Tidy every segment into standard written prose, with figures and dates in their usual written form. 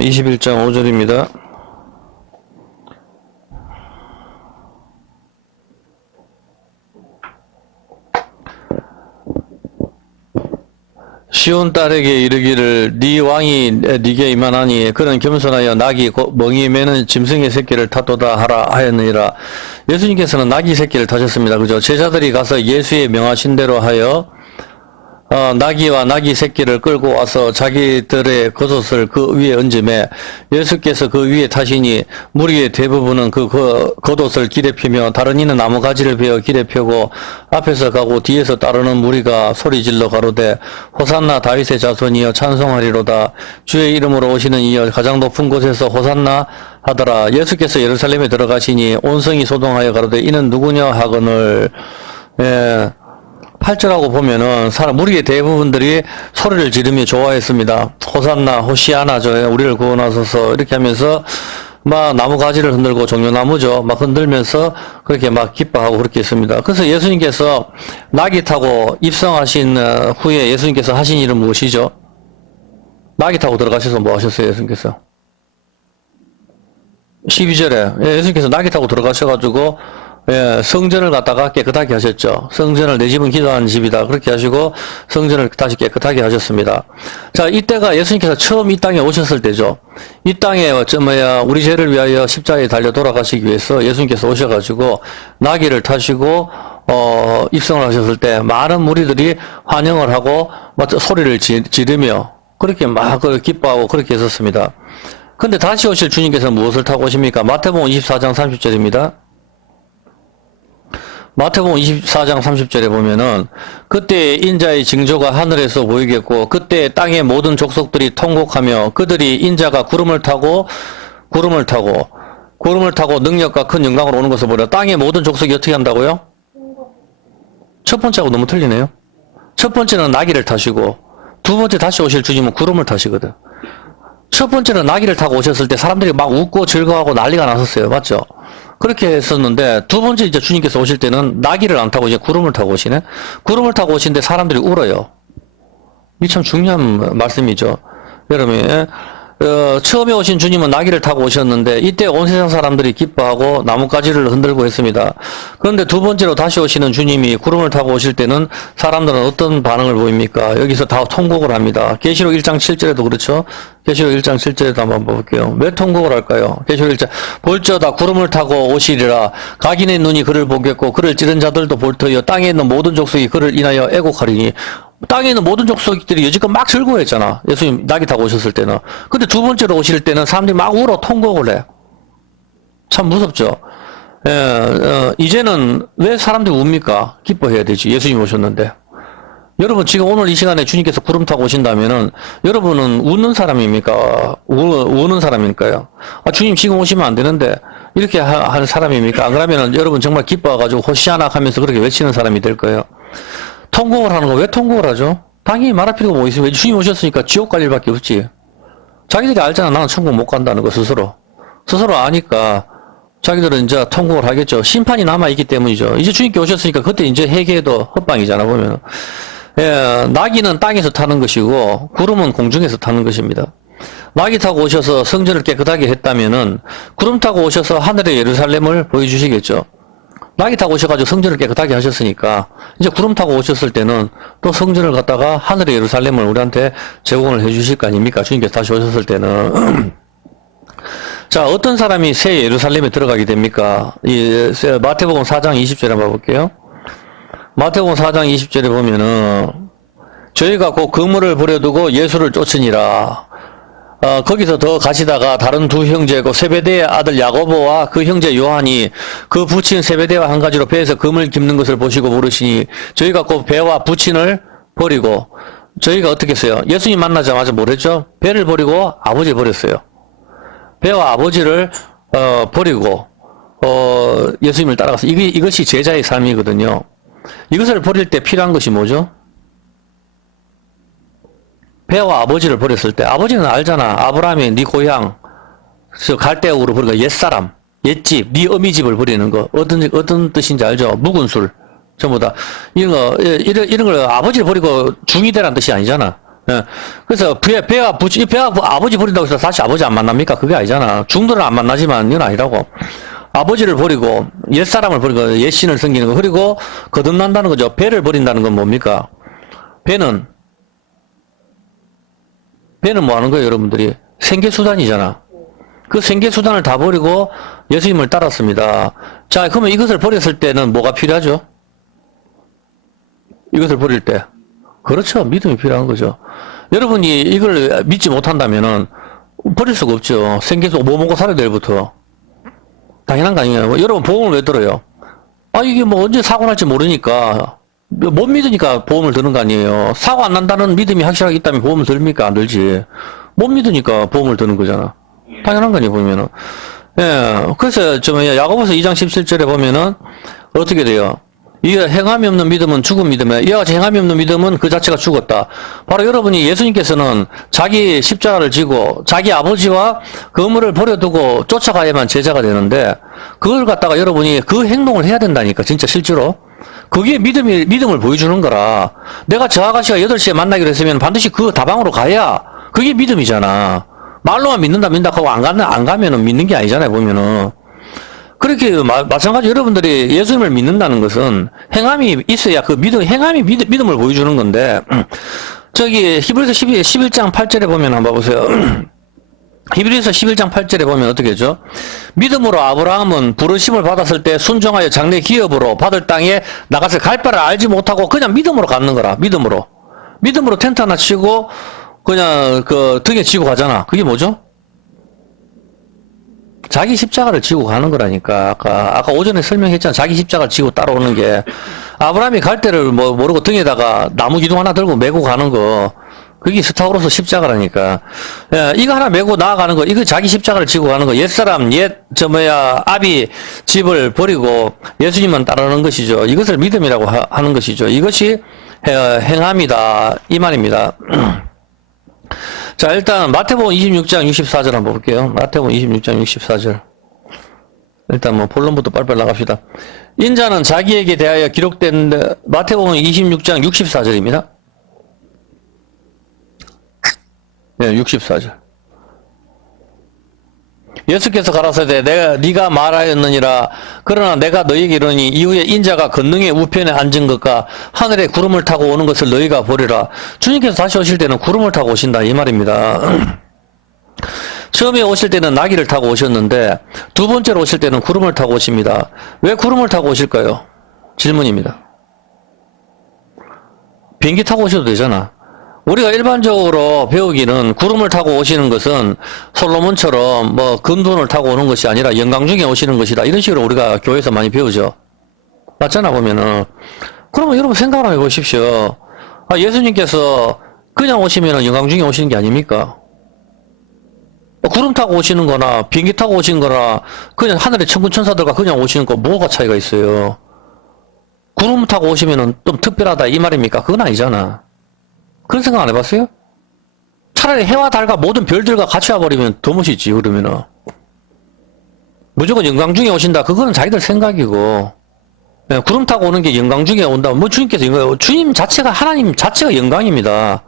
21장 5절입니다. 시온 딸에게 이르기를 네 왕이 네게 임하나니 그는 겸손하여 낙이 멍이 매는 짐승의 새끼를 탔도다 하라 하였느니라. 예수님께서는 낙이 새끼를 타셨습니다. 그죠? 제자들이 가서 예수의 명하신 대로 하여 나귀와 나귀 새끼를 끌고 와서 자기들의 겉옷을 그 위에 얹음에 예수께서 그 위에 타시니 무리의 대부분은 그 겉옷을 길에 펴며 다른 이는 나무가지를 베어 길에 펴고 앞에서 가고 뒤에서 따르는 무리가 소리질러 가로되 호산나 다윗의 자손이여 찬송하리로다. 주의 이름으로 오시는 이여 가장 높은 곳에서 호산나 하더라. 예수께서 예루살렘에 들어가시니 온 성이 소동하여 가로되 이는 누구냐 하거늘 8절하고 보면은 무리의 대부분들이 소리를 지르며 좋아했습니다. 호산나, 호시아나죠. 우리를 구원하소서. 이렇게 하면서 막 나무 가지를 흔들고 종려나무죠. 막 흔들면서 그렇게 막 기뻐하고 그렇게 했습니다. 그래서 예수님께서 나귀 타고 입성하신 후에 예수님께서 하신 일은 무엇이죠? 나귀 타고 들어가셔서 뭐 하셨어요, 예수님께서? 12절에 예수님께서 나귀 타고 들어가셔가지고 성전을 갖다가 깨끗하게 하셨죠. 성전을 내 집은 기도하는 집이다. 그렇게 하시고 성전을 다시 깨끗하게 하셨습니다. 자, 이때가 예수님께서 처음 이 땅에 오셨을 때죠. 이 땅에 우리 죄를 위하여 십자가에 달려 돌아가시기 위해서 예수님께서 오셔가지고 나귀를 타시고 입성을 하셨을 때 많은 무리들이 환영을 하고 소리를 지르며 그렇게 막 기뻐하고 그렇게 했었습니다. 근데 다시 오실 주님께서 무엇을 타고 오십니까? 마태복음 24장 30절입니다. 마태복음 24장 30절에 보면은 그때 인자의 징조가 하늘에서 보이겠고 그때 땅의 모든 족속들이 통곡하며 그들이 인자가 구름을 타고 능력과 큰 영광으로 오는 것을 보려. 땅의 모든 족속이 어떻게 한다고요? 첫 번째하고 너무 틀리네요. 첫 번째는 나귀를 타시고 두 번째 다시 오실 주님은 구름을 타시거든. 첫 번째는 나귀를 타고 오셨을 때 사람들이 막 웃고 즐거워하고 난리가 났었어요. 맞죠? 그렇게 했었는데 두 번째 이제 주님께서 오실 때는 나귀를 안 타고 이제 구름을 타고 오시네. 구름을 타고 오시는데 사람들이 울어요. 이 참 중요한 말씀이죠. 여러분, 처음에 오신 주님은 나귀를 타고 오셨는데 이때 온 세상 사람들이 기뻐하고 나뭇가지를 흔들고 했습니다. 그런데 두 번째로 다시 오시는 주님이 구름을 타고 오실 때는 사람들은 어떤 반응을 보입니까? 여기서 다 통곡을 합니다. 계시록 1장 7절에도 그렇죠. 계시록 1장 7절에도 한번 볼게요. 왜 통곡을 할까요? 계시록 1장 볼저다 구름을 타고 오시리라. 각인의 눈이 그를 보겠고 그를 찌른 자들도 볼 터이요 땅에 있는 모든 족속이 그를 인하여 애곡하리니. 땅에 있는 모든 족속들이 여지껏 막 즐거워했잖아. 예수님 나귀 타고 오셨을 때는. 근데 두 번째로 오실 때는 사람들이 막 울어 통곡을 해. 참 무섭죠. 이제는 왜 사람들이 웁니까? 기뻐해야 되지. 예수님 오셨는데. 여러분 지금 오늘 이 시간에 주님께서 구름 타고 오신다면은 여러분은 웃는 사람입니까? 우는 사람입니까요? 주님 지금 오시면 안 되는데 이렇게 하는 사람입니까? 안 그러면은 여러분 정말 기뻐가지고 호시아나 하면서 그렇게 외치는 사람이 될 거예요. 통곡을 하는 거 왜 통곡을 하죠? 당연히 말할 필요가 뭐 있어요. 주님 오셨으니까 지옥 갈 일밖에 없지. 자기들이 알잖아. 나는 천국 못 간다는 거 스스로 아니까 자기들은 이제 통곡을 하겠죠. 심판이 남아있기 때문이죠. 이제 주님께 오셨으니까 그때 이제 회개해도 헛방이잖아 보면. 나귀는 땅에서 타는 것이고 구름은 공중에서 타는 것입니다. 나귀 타고 오셔서 성전을 깨끗하게 했다면은 구름 타고 오셔서 하늘의 예루살렘을 보여주시겠죠. 나귀 타고 오셔가지고 성전을 깨끗하게 하셨으니까 이제 구름 타고 오셨을 때는 또 성전을 갖다가 하늘의 예루살렘을 우리한테 제공을 해주실 거 아닙니까? 주님께서 다시 오셨을 때는. 자, 어떤 사람이 새 예루살렘에 들어가게 됩니까? 마태복음 4장 20절에 한번 볼게요. 마태복음 4장 20절에 보면은 저희가 곧 그물을 버려두고 예수를 쫓으니라. 거기서 더 가시다가 다른 두 형제고 세베대의 아들 야고보와 그 형제 요한이 그 부친 세베대와 한 가지로 배에서 금을 깁는 것을 보시고 물으시니 저희가 곧 배와 부친을 버리고 저희가 어떻게 했어요? 예수님 만나자마자 뭐랬죠? 배를 버리고 아버지를 버렸어요. 배와 아버지를 버리고 예수님을 따라가서 이것이 제자의 삶이거든요. 이것을 버릴 때 필요한 것이 뭐죠? 배와 아버지를 버렸을 때 아버지는 알잖아. 아브라함이 네 고향 갈대아우로 버리고 옛사람 옛집 네 어미 집을 버리는 거 어떤 뜻인지 알죠? 묵은 술 전부 다 이런 걸 아버지를 버리고 중이 되라는 뜻이 아니잖아. 예. 그래서 배가 아버지 버린다고 해서 다시 아버지 안 만납니까? 그게 아니잖아. 중도는 안 만나지만 이건 아니라고. 아버지를 버리고 옛사람을 버리고 옛신을 섬기는 거, 그리고 거듭난다는 거죠. 배를 버린다는 건 뭡니까? 배는 뭐 하는 거예요, 여러분들이? 생계수단이잖아. 그 생계수단을 다 버리고 예수님을 따랐습니다. 자, 그러면 이것을 버렸을 때는 뭐가 필요하죠? 이것을 버릴 때. 그렇죠. 믿음이 필요한 거죠. 여러분이 이걸 믿지 못한다면은 버릴 수가 없죠. 생계수 뭐 먹고 살아야 될부터. 당연한 거 아니에요. 여러분 보험을 왜 들어요? 아, 이게 뭐 언제 사고 날지 모르니까. 못 믿으니까 보험을 드는 거 아니에요. 사고 안 난다는 믿음이 확실하게 있다면 보험을 들습니까? 안 들지. 못 믿으니까 보험을 드는 거잖아. 당연한 거 아니에요, 보면은. 예. 그래서 야고보서 2장 17절에 보면은 어떻게 돼요? 이게 행함이 없는 믿음은 죽은 믿음이야. 이와 같이 행함이 없는 믿음은 그 자체가 죽었다. 바로 여러분이 예수님께서는 자기 십자가를 지고 자기 아버지와 그 의무를 버려두고 쫓아가야만 제자가 되는데, 그걸 갖다가 여러분이 그 행동을 해야 된다니까, 진짜 실제로. 그게 믿음을 보여주는 거라. 내가 저 아가씨가 8시에 만나기로 했으면 반드시 그 다방으로 가야 그게 믿음이잖아. 말로만 믿는다 하고 안 가면은 믿는 게 아니잖아요, 보면은. 그렇게 마찬가지 여러분들이 예수님을 믿는다는 것은 행함이 있어야 그 행함이 믿음을 보여주는 건데, 저기 히브리서 11장 8절에 보면 한번 보세요. 히브리서 11장 8절에 보면 어떻게 하죠? 믿음으로 아브라함은 부르심을 받았을 때 순종하여 장래 기업으로 받을 땅에 나가서 갈 바를 알지 못하고 그냥 믿음으로 가는 거라. 믿음으로 텐트 하나 치고 그냥 그 등에 지고 가잖아. 그게 뭐죠? 자기 십자가를 지고 가는 거라니까. 아까 오전에 설명했잖아. 자기 십자가를 지고 따라오는 게. 아브라함이 갈 때를 뭐 모르고 등에다가 나무 기둥 하나 들고 메고 가는 거. 그게 스타로서 십자가라니까. 예, 이거 하나 메고 나아가는 거. 이거 자기 십자가를 지고 가는 거. 옛사람, 아비 집을 버리고 예수님만 따르는 것이죠. 이것을 믿음이라고 하는 것이죠. 이것이 행함이다. 이 말입니다. 자, 일단 마태복음 26장 64절 한번 볼게요. 마태복음 26장 64절. 일단 뭐 본론부터 빨리빨리 나갑시다. 인자는 자기에게 대하여 기록된 마태복음 26장 64절입니다. 네, 64절. 예수께서 가라사대 네가 말하였느니라. 그러나 내가 너희에게 이르니 이후에 인자가 권능의 우편에 앉은 것과 하늘에 구름을 타고 오는 것을 너희가 보리라. 주님께서 다시 오실 때는 구름을 타고 오신다 이 말입니다. 처음에 오실 때는 나귀를 타고 오셨는데 두 번째로 오실 때는 구름을 타고 오십니다. 왜 구름을 타고 오실까요? 질문입니다. 비행기 타고 오셔도 되잖아. 우리가 일반적으로 배우기는 구름을 타고 오시는 것은 솔로몬처럼 뭐 금둔을 타고 오는 것이 아니라 영광 중에 오시는 것이다. 이런 식으로 우리가 교회에서 많이 배우죠. 맞잖아, 보면은. 그러면 여러분 생각을 한번 해보십시오. 예수님께서 그냥 오시면 영광 중에 오시는 게 아닙니까? 구름 타고 오시는 거나 비행기 타고 오시는 거나 그냥 하늘의 천군 천사들과 그냥 오시는 거 뭐가 차이가 있어요? 구름 타고 오시면은 좀 특별하다 이 말입니까? 그건 아니잖아. 그런 생각 안 해봤어요? 차라리 해와 달과 모든 별들과 같이 와버리면 더 멋있지, 그러면은. 무조건 영광 중에 오신다. 그거는 자기들 생각이고. 예, 구름 타고 오는 게 영광 중에 온다. 뭐 주님께서 주님 자체가, 하나님 자체가 영광입니다.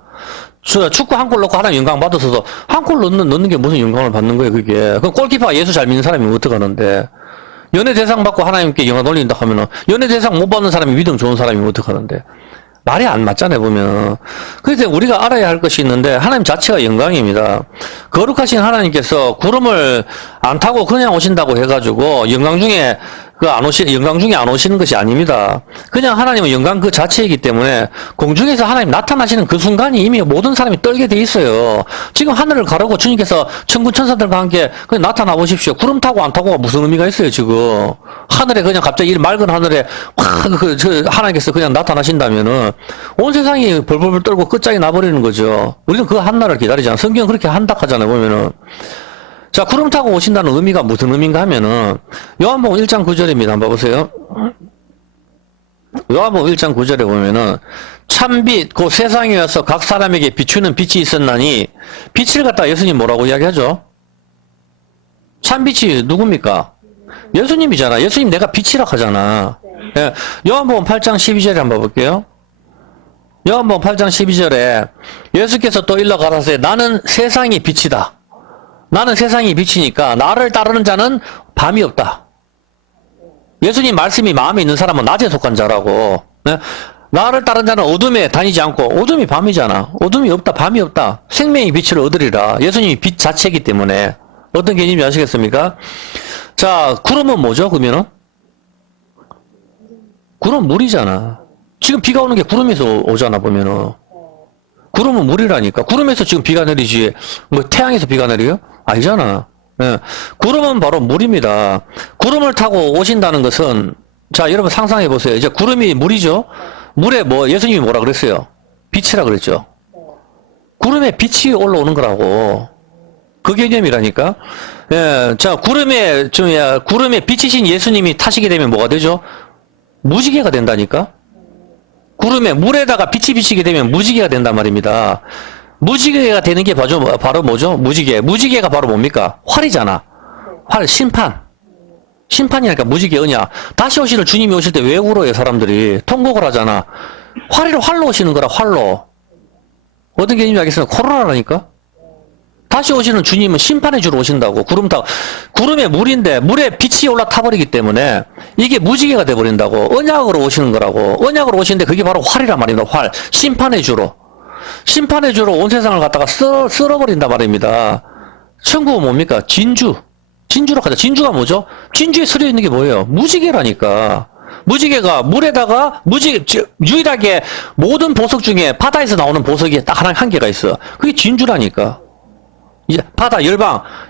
축구 한 골 넣고 하나님 영광 받았어도 한 골 넣는 게 무슨 영광을 받는 거예요, 그게. 그럼 골키퍼가 예수 잘 믿는 사람이 어떡하는데. 연예 대상 받고 하나님께 영광 돌린다 하면은 연예 대상 못 받는 사람이 믿음 좋은 사람이 어떡하는데. 말이 안 맞잖아요, 보면. 그래서 우리가 알아야 할 것이 있는데, 하나님 자체가 영광입니다. 거룩하신 하나님께서 구름을 안 타고 그냥 오신다고 해가지고, 영광 중에 안 오시는 것이 아닙니다. 그냥 하나님은 영광 그 자체이기 때문에, 공중에서 하나님 나타나시는 그 순간이 이미 모든 사람이 떨게 돼 있어요. 지금 하늘을 가르고 주님께서 천군 천사들과 함께 그냥 나타나 보십시오. 구름 타고 안 타고가 무슨 의미가 있어요, 지금. 하늘에 그냥 갑자기 이 맑은 하늘에, 하나님께서 그냥 나타나신다면은, 온 세상이 벌벌벌 떨고 끝장이 나버리는 거죠. 우리는 그 한날을 기다리지 않아. 성경 그렇게 한다 하잖아요, 보면은. 자, 구름 타고 오신다는 의미가 무슨 의미인가 하면은, 요한복음 1장 9절입니다. 한번 보세요. 요한복음 1장 9절에 보면은, 참빛, 그 세상에 와서 각 사람에게 비추는 빛이 있었나니, 빛을 갖다 예수님 뭐라고 이야기하죠? 참빛이 누굽니까? 예수님이잖아. 예수님 내가 빛이라 하잖아. 예, 요한복음 8장 12절에 한번 볼게요. 요한복음 8장 12절에 예수께서 또 일러 가라사대 나는 세상이 빛이다. 나는 세상이 빛이니까 나를 따르는 자는 밤이 없다. 예수님 말씀이 마음에 있는 사람은 낮에 속한 자라고. 네? 나를 따르는 자는 어둠에 다니지 않고 어둠이 밤이잖아. 어둠이 없다. 밤이 없다. 생명의 빛을 얻으리라. 예수님이 빛 자체이기 때문에. 어떤 개념인지 아시겠습니까? 자, 구름은 뭐죠? 그러면은? 구름 물이잖아. 지금 비가 오는 게 구름에서 오잖아 보면은. 구름은 물이라니까. 구름에서 지금 비가 내리지 뭐 태양에서 비가 내려요? 아니잖아. 예. 구름은 바로 물입니다. 구름을 타고 오신다는 것은 자 여러분 상상해 보세요. 이제 구름이 물이죠. 물에 뭐 예수님이 뭐라 그랬어요? 빛이라 그랬죠. 구름에 빛이 올라오는 거라고. 그 개념이라니까. 예. 자 구름에 구름에 빛이신 예수님이 타시게 되면 뭐가 되죠? 무지개가 된다니까. 구름에 물에다가 빛이 비치게 되면 무지개가 된단 말입니다. 무지개가 되는 게 바로 뭐죠? 무지개. 무지개가 바로 뭡니까? 활이잖아. 활, 심판. 심판이니까 무지개 은야. 다시 오시는 주님이 오실 때 왜 울어요, 사람들이? 통곡을 하잖아. 활로 오시는 거라, 활로. 어떤 개념인지 알겠습니까? 코로나라니까? 다시 오시는 주님은 심판해 주러 오신다고. 구름에 물인데, 물에 빛이 올라타버리기 때문에, 이게 무지개가 돼버린다고. 언약으로 오시는 거라고. 언약으로 오시는데 그게 바로 활이란 말입니다. 활. 심판해 주러. 심판해 주러 온 세상을 갖다가 쓸어버린단 말입니다. 천국은 뭡니까? 진주로 가자. 진주가 뭐죠? 진주에 서려 있는 게 뭐예요? 무지개라니까. 무지개가 물에다가 유일하게 모든 보석 중에 바다에서 나오는 보석이 딱 한 개가 있어. 그게 진주라니까. 이제 바다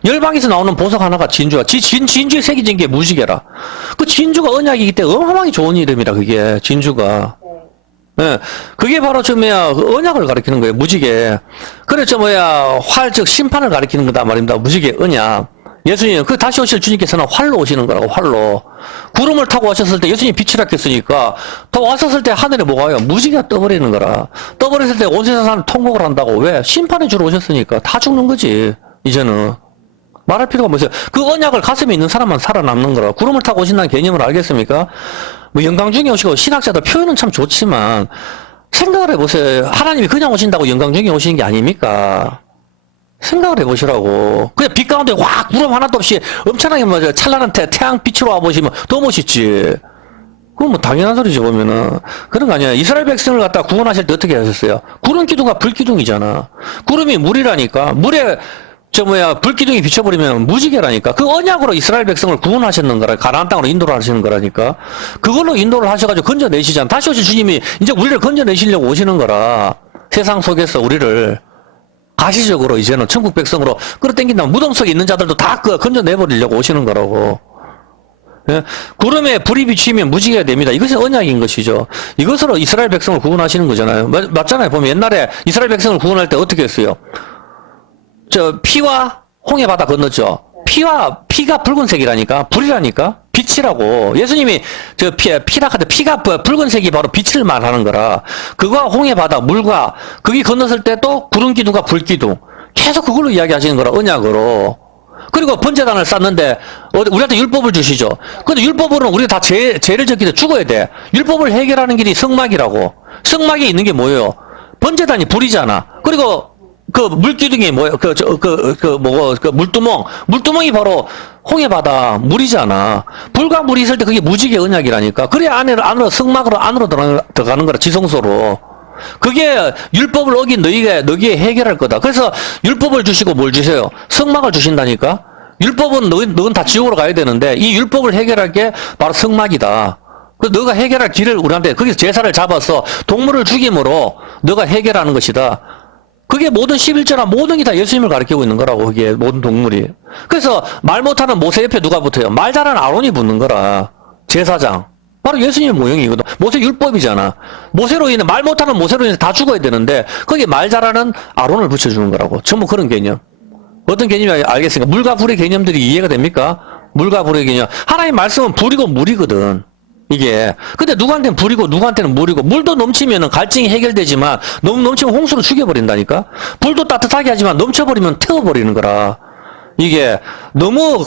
열방에서 나오는 보석 하나가 진주야. 진주에 새겨진 게 무지개라. 그 진주가 언약이기 때문에 어마어마하게 좋은 이름이라 그게 진주가. 예, 그게 바로 그 언약을 가리키는 거예요. 무지개. 그래 활 즉 심판을 가리키는 거다 말입니다. 무지개 언약. 예수님 그 다시 오실 주님께서는 활로 오시는 거라고. 활로. 구름을 타고 오셨을 때 예수님 빛이라 했으니까 더 왔었을 때 하늘에 뭐가 와요? 무지개가 떠버리는 거라. 떠버렸을 때 온 세상 사람 통곡을 한다고. 왜? 심판해 주러 오셨으니까 다 죽는 거지. 이제는 말할 필요가 뭐있어요. 그 언약을 가슴에 있는 사람만 살아남는 거라. 구름을 타고 오신다는 개념을 알겠습니까? 뭐 영광 중에 오시고 신학자들 표현은 참 좋지만 생각을 해보세요. 하나님이 그냥 오신다고 영광 중에 오시는 게 아닙니까? 생각을 해보시라고. 그냥 빛 가운데 확 구름 하나도 없이 엄청나게 뭐 찬란한 태양빛으로 와보시면 더 멋있지. 그건 뭐 당연한 소리죠 보면은. 그런 거 아니야. 이스라엘 백성을 갖다 구원하실 때 어떻게 하셨어요? 구름 기둥과 불 기둥이잖아. 구름이 물이라니까. 물에 불기둥이 비춰버리면 무지개라니까. 그 언약으로 이스라엘 백성을 구원하셨는 거라. 가나안 땅으로 인도를 하시는 거라니까. 그걸로 인도를 하셔가지고 건져내시잖아. 다시 오신 주님이 이제 우리를 건져내시려고 오시는 거라. 세상 속에서 우리를 가시적으로 이제는 천국 백성으로 끌어당긴다면 무덤 속에 있는 자들도 다 건져내버리려고 오시는 거라고. 예? 구름에 불이 비치면 무지개가 됩니다. 이것이 언약인 것이죠. 이것으로 이스라엘 백성을 구원하시는 거잖아요. 맞잖아요. 보면 옛날에 이스라엘 백성을 구원할 때 어떻게 했어요? 피와 홍해 바다 건넜죠. 피가 붉은색이라니까. 불이라니까. 빛이라고. 예수님이 피가 붉은색이 바로 빛을 말하는 거라. 그거와 홍해 바다, 물과 거기 건넜을 때 또 구름 기둥과 불 기둥. 계속 그걸로 이야기하시는 거라. 언약으로. 그리고 번제단을 쌓는데 우리한테 율법을 주시죠. 근데 율법으로는 우리가 다 죄를 졌기 때문에 죽어야 돼. 율법을 해결하는 길이 성막이라고. 성막에 있는 게 뭐예요? 번제단이 불이잖아. 그리고 그 물기둥이 뭐예요? 물두멍이 바로 홍해바다 물이잖아. 불과 물이 있을 때 그게 무지개 언약이라니까. 그래야 안으로 성막으로 안으로 들어가는 거라. 지성소로. 그게 율법을 어긴 너희에 해결할 거다. 그래서 율법을 주시고 뭘 주세요? 성막을 주신다니까. 율법은 너는 다 지옥으로 가야 되는데 이 율법을 해결할 게 바로 성막이다. 그래서 너가 해결할 길을 우리한테 거기서 제사를 잡아서 동물을 죽임으로 너가 해결하는 것이다. 그게 모든 11조나 모든 게 다 예수님을 가리키고 있는 거라고. 그게 모든 동물이. 그래서 말 못하는 모세 옆에 누가 붙어요? 말 잘하는 아론이 붙는 거라. 제사장. 바로 예수님의 모형이거든. 모세 율법이잖아. 말 못하는 모세로 인해서 다 죽어야 되는데 거기에 말 잘하는 아론을 붙여주는 거라고. 전부 그런 개념. 어떤 개념이 알겠습니까? 물과 불의 개념들이 이해가 됩니까? 물과 불의 개념. 하나님 말씀은 불이고 물이거든. 이게. 근데 누구한테는 불이고 누구한테는 물이고. 물도 넘치면은 갈증이 해결되지만 너무 넘치면 홍수로 죽여버린다니까? 불도 따뜻하게 하지만 넘쳐버리면 태워버리는 거라. 이게 너무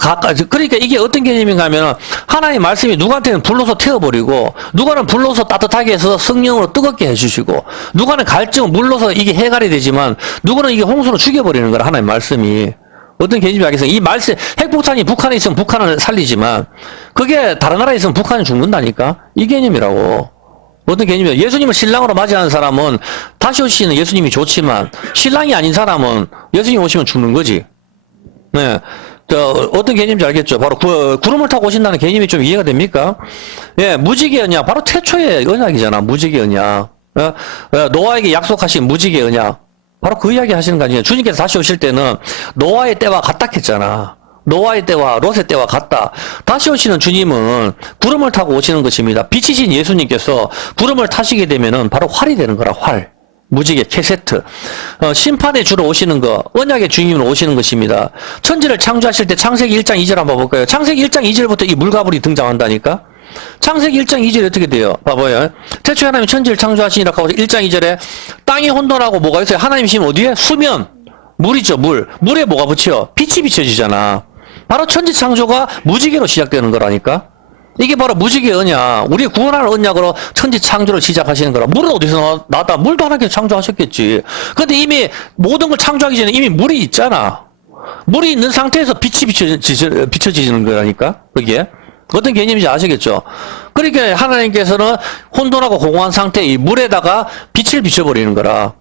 그러니까 이게 어떤 개념인가 하면 하나님의 말씀이 누구한테는 불로서 태워버리고 누가는 불로서 따뜻하게 해서 성령으로 뜨겁게 해주시고 누가는 갈증 물로서 이게 해갈이 되지만 누구는 이게 홍수로 죽여버리는 거라 하나님의 말씀이. 어떤 개념인지 알겠어요? 이 말씀, 핵폭탄이 북한에 있으면 북한을 살리지만 그게 다른 나라에 있으면 북한이 죽는다니까? 이 개념이라고. 어떤 개념이에요? 예수님을 신랑으로 맞이하는 사람은 다시 오시는 예수님이 좋지만 신랑이 아닌 사람은 예수님 오시면 죽는 거지. 네. 어떤 개념인지 알겠죠? 바로 구름을 타고 오신다는 개념이 좀 이해가 됩니까? 예, 무지개 언약. 바로 태초의 언약이잖아. 무지개 언약. 노아에게 약속하신 무지개 언약. 바로 그 이야기 하시는 거 아니에요? 주님께서 다시 오실 때는 노아의 때와 같다 했잖아. 노아의 때와 롯의 때와 같다. 다시 오시는 주님은 구름을 타고 오시는 것입니다. 빛이신 예수님께서 구름을 타시게 되면은 바로 활이 되는 거라, 활. 무지개, 케세트. 심판의 주로 오시는 거, 언약의 주님으로 오시는 것입니다. 천지를 창조하실 때 창세기 1장 2절 한번 볼까요? 창세기 1장 2절부터 이 물가불이 등장한다니까? 창세기 1장 2절이 어떻게 돼요? 봐봐요. 태초에 하나님이 천지를 창조하시니라 하고 1장 2절에 땅이 혼돈하고 뭐가 있어요? 하나님 심 어디에? 수면. 물이죠, 물. 물에 뭐가 붙여? 빛이 비춰지잖아. 바로 천지 창조가 무지개로 시작되는 거라니까? 이게 바로 무지개 언약. 우리 구원하는 언약으로 천지 창조를 시작하시는 거라. 물은 어디서 나왔다? 물도 하나님께서 창조하셨겠지. 근데 이미 모든 걸 창조하기 전에 이미 물이 있잖아. 물이 있는 상태에서 빛이 비춰지는 거라니까? 그게. 어떤 개념인지 아시겠죠? 그러니까 하나님께서는 혼돈하고 공허한 상태의 이 물에다가 빛을 비춰버리는 거라.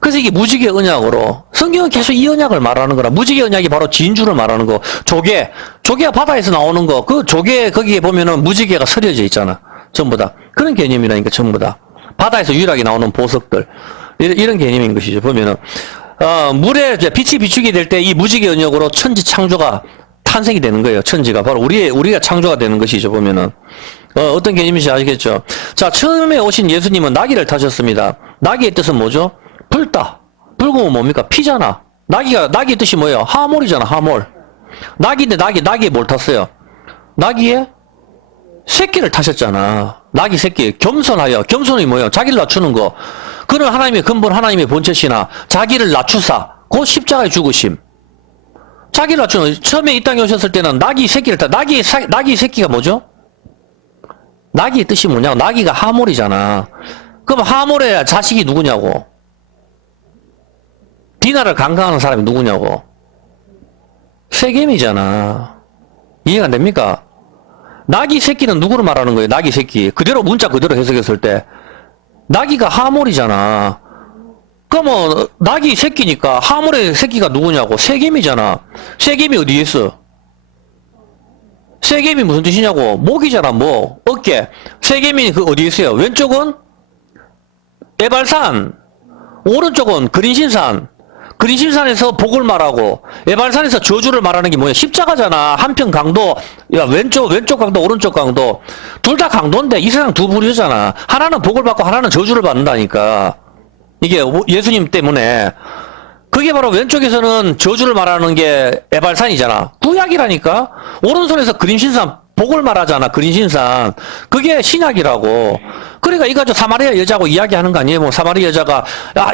그래서 이게 무지개 언약으로 성경은 계속 이 언약을 말하는 거라. 무지개 언약이 바로 진주를 말하는 거. 조개가 바다에서 나오는 거. 그 조개 거기에 보면은 무지개가 서려져 있잖아. 전부 다. 그런 개념이라니까 전부 다. 바다에서 유일하게 나오는 보석들. 이런 개념인 것이죠. 보면은 물에 빛이 비추게 될 때 이 무지개 언약으로 천지 창조가 탄생이 되는 거예요. 천지가 바로 우리가 창조가 되는 것이죠. 보면은 어떤 개념인지 아시겠죠? 자, 처음에 오신 예수님은 나귀를 타셨습니다. 나귀의 뜻은 뭐죠? 불다. 불구면 뭡니까? 피잖아. 나귀의 뜻이 뭐예요? 하몰이잖아, 하몰. 나귀인데 나귀에 뭘 탔어요? 나귀에 새끼를 타셨잖아. 나귀 새끼. 겸손하여. 겸손이 뭐예요? 자기를 낮추는 거. 그는 하나님의 근본, 하나님의 본체시나 자기를 낮추사. 그 십자가에 죽으심. 자기를 낮추는 거. 처음에 이 땅에 오셨을 때는 나귀 새끼를 나귀 새끼가 뭐죠? 나귀의 뜻이 뭐냐고. 나귀가 하몰이잖아. 그럼 하몰의 자식이 누구냐고. 디나를 강간하는 사람이 누구냐고. 세겜이잖아. 이해가 안 됩니까? 나귀 새끼는 누구를 말하는 거예요? 나귀 새끼. 그대로 문자 그대로 해석했을 때 나귀가 하몰이잖아. 그러면 나귀 새끼니까 하몰의 새끼가 누구냐고. 세겜이잖아. 세겜이 어디에 있어? 세겜이 무슨 뜻이냐고. 목이잖아. 목. 어깨. 세겜이 그 어디에 있어요? 왼쪽은 에발산, 오른쪽은 그린신산. 그린신산에서 복을 말하고 에발산에서 저주를 말하는 게 뭐야? 십자가잖아. 한편 강도, 야 왼쪽 강도, 오른쪽 강도. 둘 다 강도인데 이 세상 두 부류잖아. 하나는 복을 받고 하나는 저주를 받는다니까. 이게 예수님 때문에. 그게 바로 왼쪽에서는 저주를 말하는 게 에발산이잖아. 구약이라니까. 오른손에서 그린신산 복을 말하잖아. 그린신산. 그게 신약이라고. 그러니까 이거 사마리아 여자하고 이야기하는 거 아니에요? 뭐 사마리아 여자가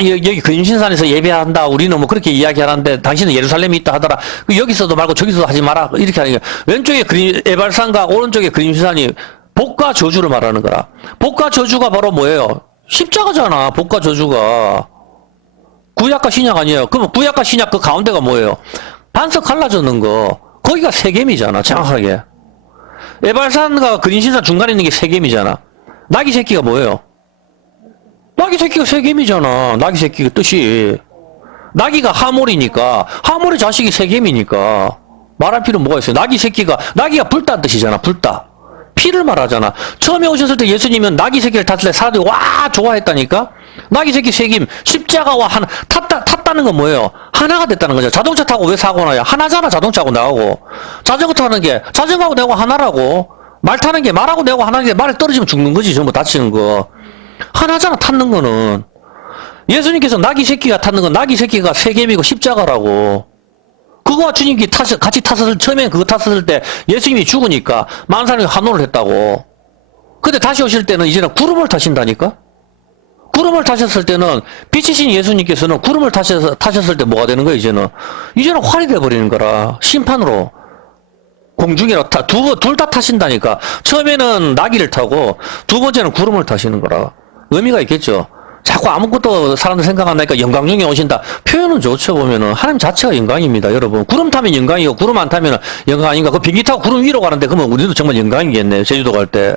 여기 그린신산에서 예배한다. 우리는 뭐 그렇게 이야기하는데 당신은 예루살렘에 있다 하더라. 여기서도 말고 저기서도 하지 마라. 이렇게 하는 게 왼쪽에 에발산과 오른쪽에 그린신산이 복과 저주를 말하는 거라. 복과 저주가 바로 뭐예요? 십자가잖아. 복과 저주가. 구약과 신약 아니에요. 그럼 구약과 신약 그 가운데가 뭐예요? 반석 갈라졌는 거. 거기가 세겜이잖아. 정확하게. 에발산과 그린신산 중간에 있는 게 세겜이잖아. 나귀 새끼가 뭐예요? 나귀 새끼가 세겜이잖아. 나귀 새끼가 뜻이. 나귀가 하몰이니까 하몰의 자식이 세겜이니까 말할 필요 뭐가 있어요? 나귀가 불다는 뜻이잖아. 불다. 피를 말하잖아. 처음에 오셨을 때 예수님은 나귀 새끼를 탔을 때 사람들이 와 좋아했다니까. 나귀 새끼 세김 십자가와 하나 탔다는 건 뭐예요? 하나가 됐다는 거죠. 자동차 타고 왜 사고 나요? 하나잖아. 자동차하고 나하고. 자전거 타는 게 자전거하고 내고 하나라고. 말 타는 게 말하고 내고 하나인데 말에 떨어지면 죽는 거지. 전부 다치는 거. 하나잖아. 탔는 거는. 예수님께서 나귀 새끼가 탔는 건 나귀 새끼가 세겜이고 십자가라고. 그거와 주님이 같이 탔을, 처음엔 그거 탔을 때 예수님이 죽으니까 많은 사람이 환호를 했다고. 근데 다시 오실 때는 이제는 구름을 타신다니까? 구름을 타셨을 때는 빛이신 예수님께서는 구름을 타셨을 때 뭐가 되는 거예요, 이제는? 이제는 활이 돼버리는 거라. 심판으로. 공중이라 둘 다 타신다니까. 처음에는 나귀를 타고 두 번째는 구름을 타시는 거라. 의미가 있겠죠. 자꾸 아무것도 사람들 생각 안 나니까 영광 중에 오신다. 표현은 좋죠, 보면은. 하나님 자체가 영광입니다, 여러분. 구름 타면 영광이고, 구름 안 타면 영광 아닌가. 그 비행기 타고 구름 위로 가는데, 그러면 우리도 정말 영광이겠네, 제주도 갈 때.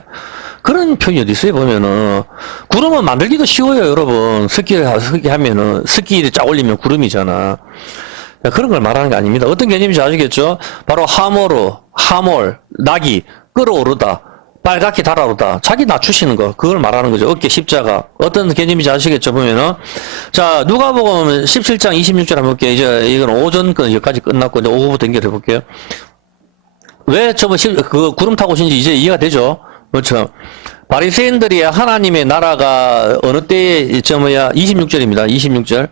그런 표현이 어디 있어요, 보면은. 구름은 만들기도 쉬워요, 여러분. 스키 하면은, 스키를 쫙 올리면 구름이잖아. 그런 걸 말하는 게 아닙니다. 어떤 개념인지 아시겠죠? 바로 하몰, 낙이, 끌어오르다. 빨갛게 달아오르다. 자기 낮추시는 거. 그걸 말하는 거죠. 어깨 십자가. 어떤 개념인지 아시겠죠? 보면은. 자, 누가복음 17장 26절 한번 볼게요. 이제 이건 오전 여기까지 끝났고, 이제 오후부터 연결해 볼게요. 왜 그 구름 타고 오신지 이제 이해가 되죠? 그렇죠. 바리새인들이 하나님의 나라가 어느 때에 26절입니다. 26절.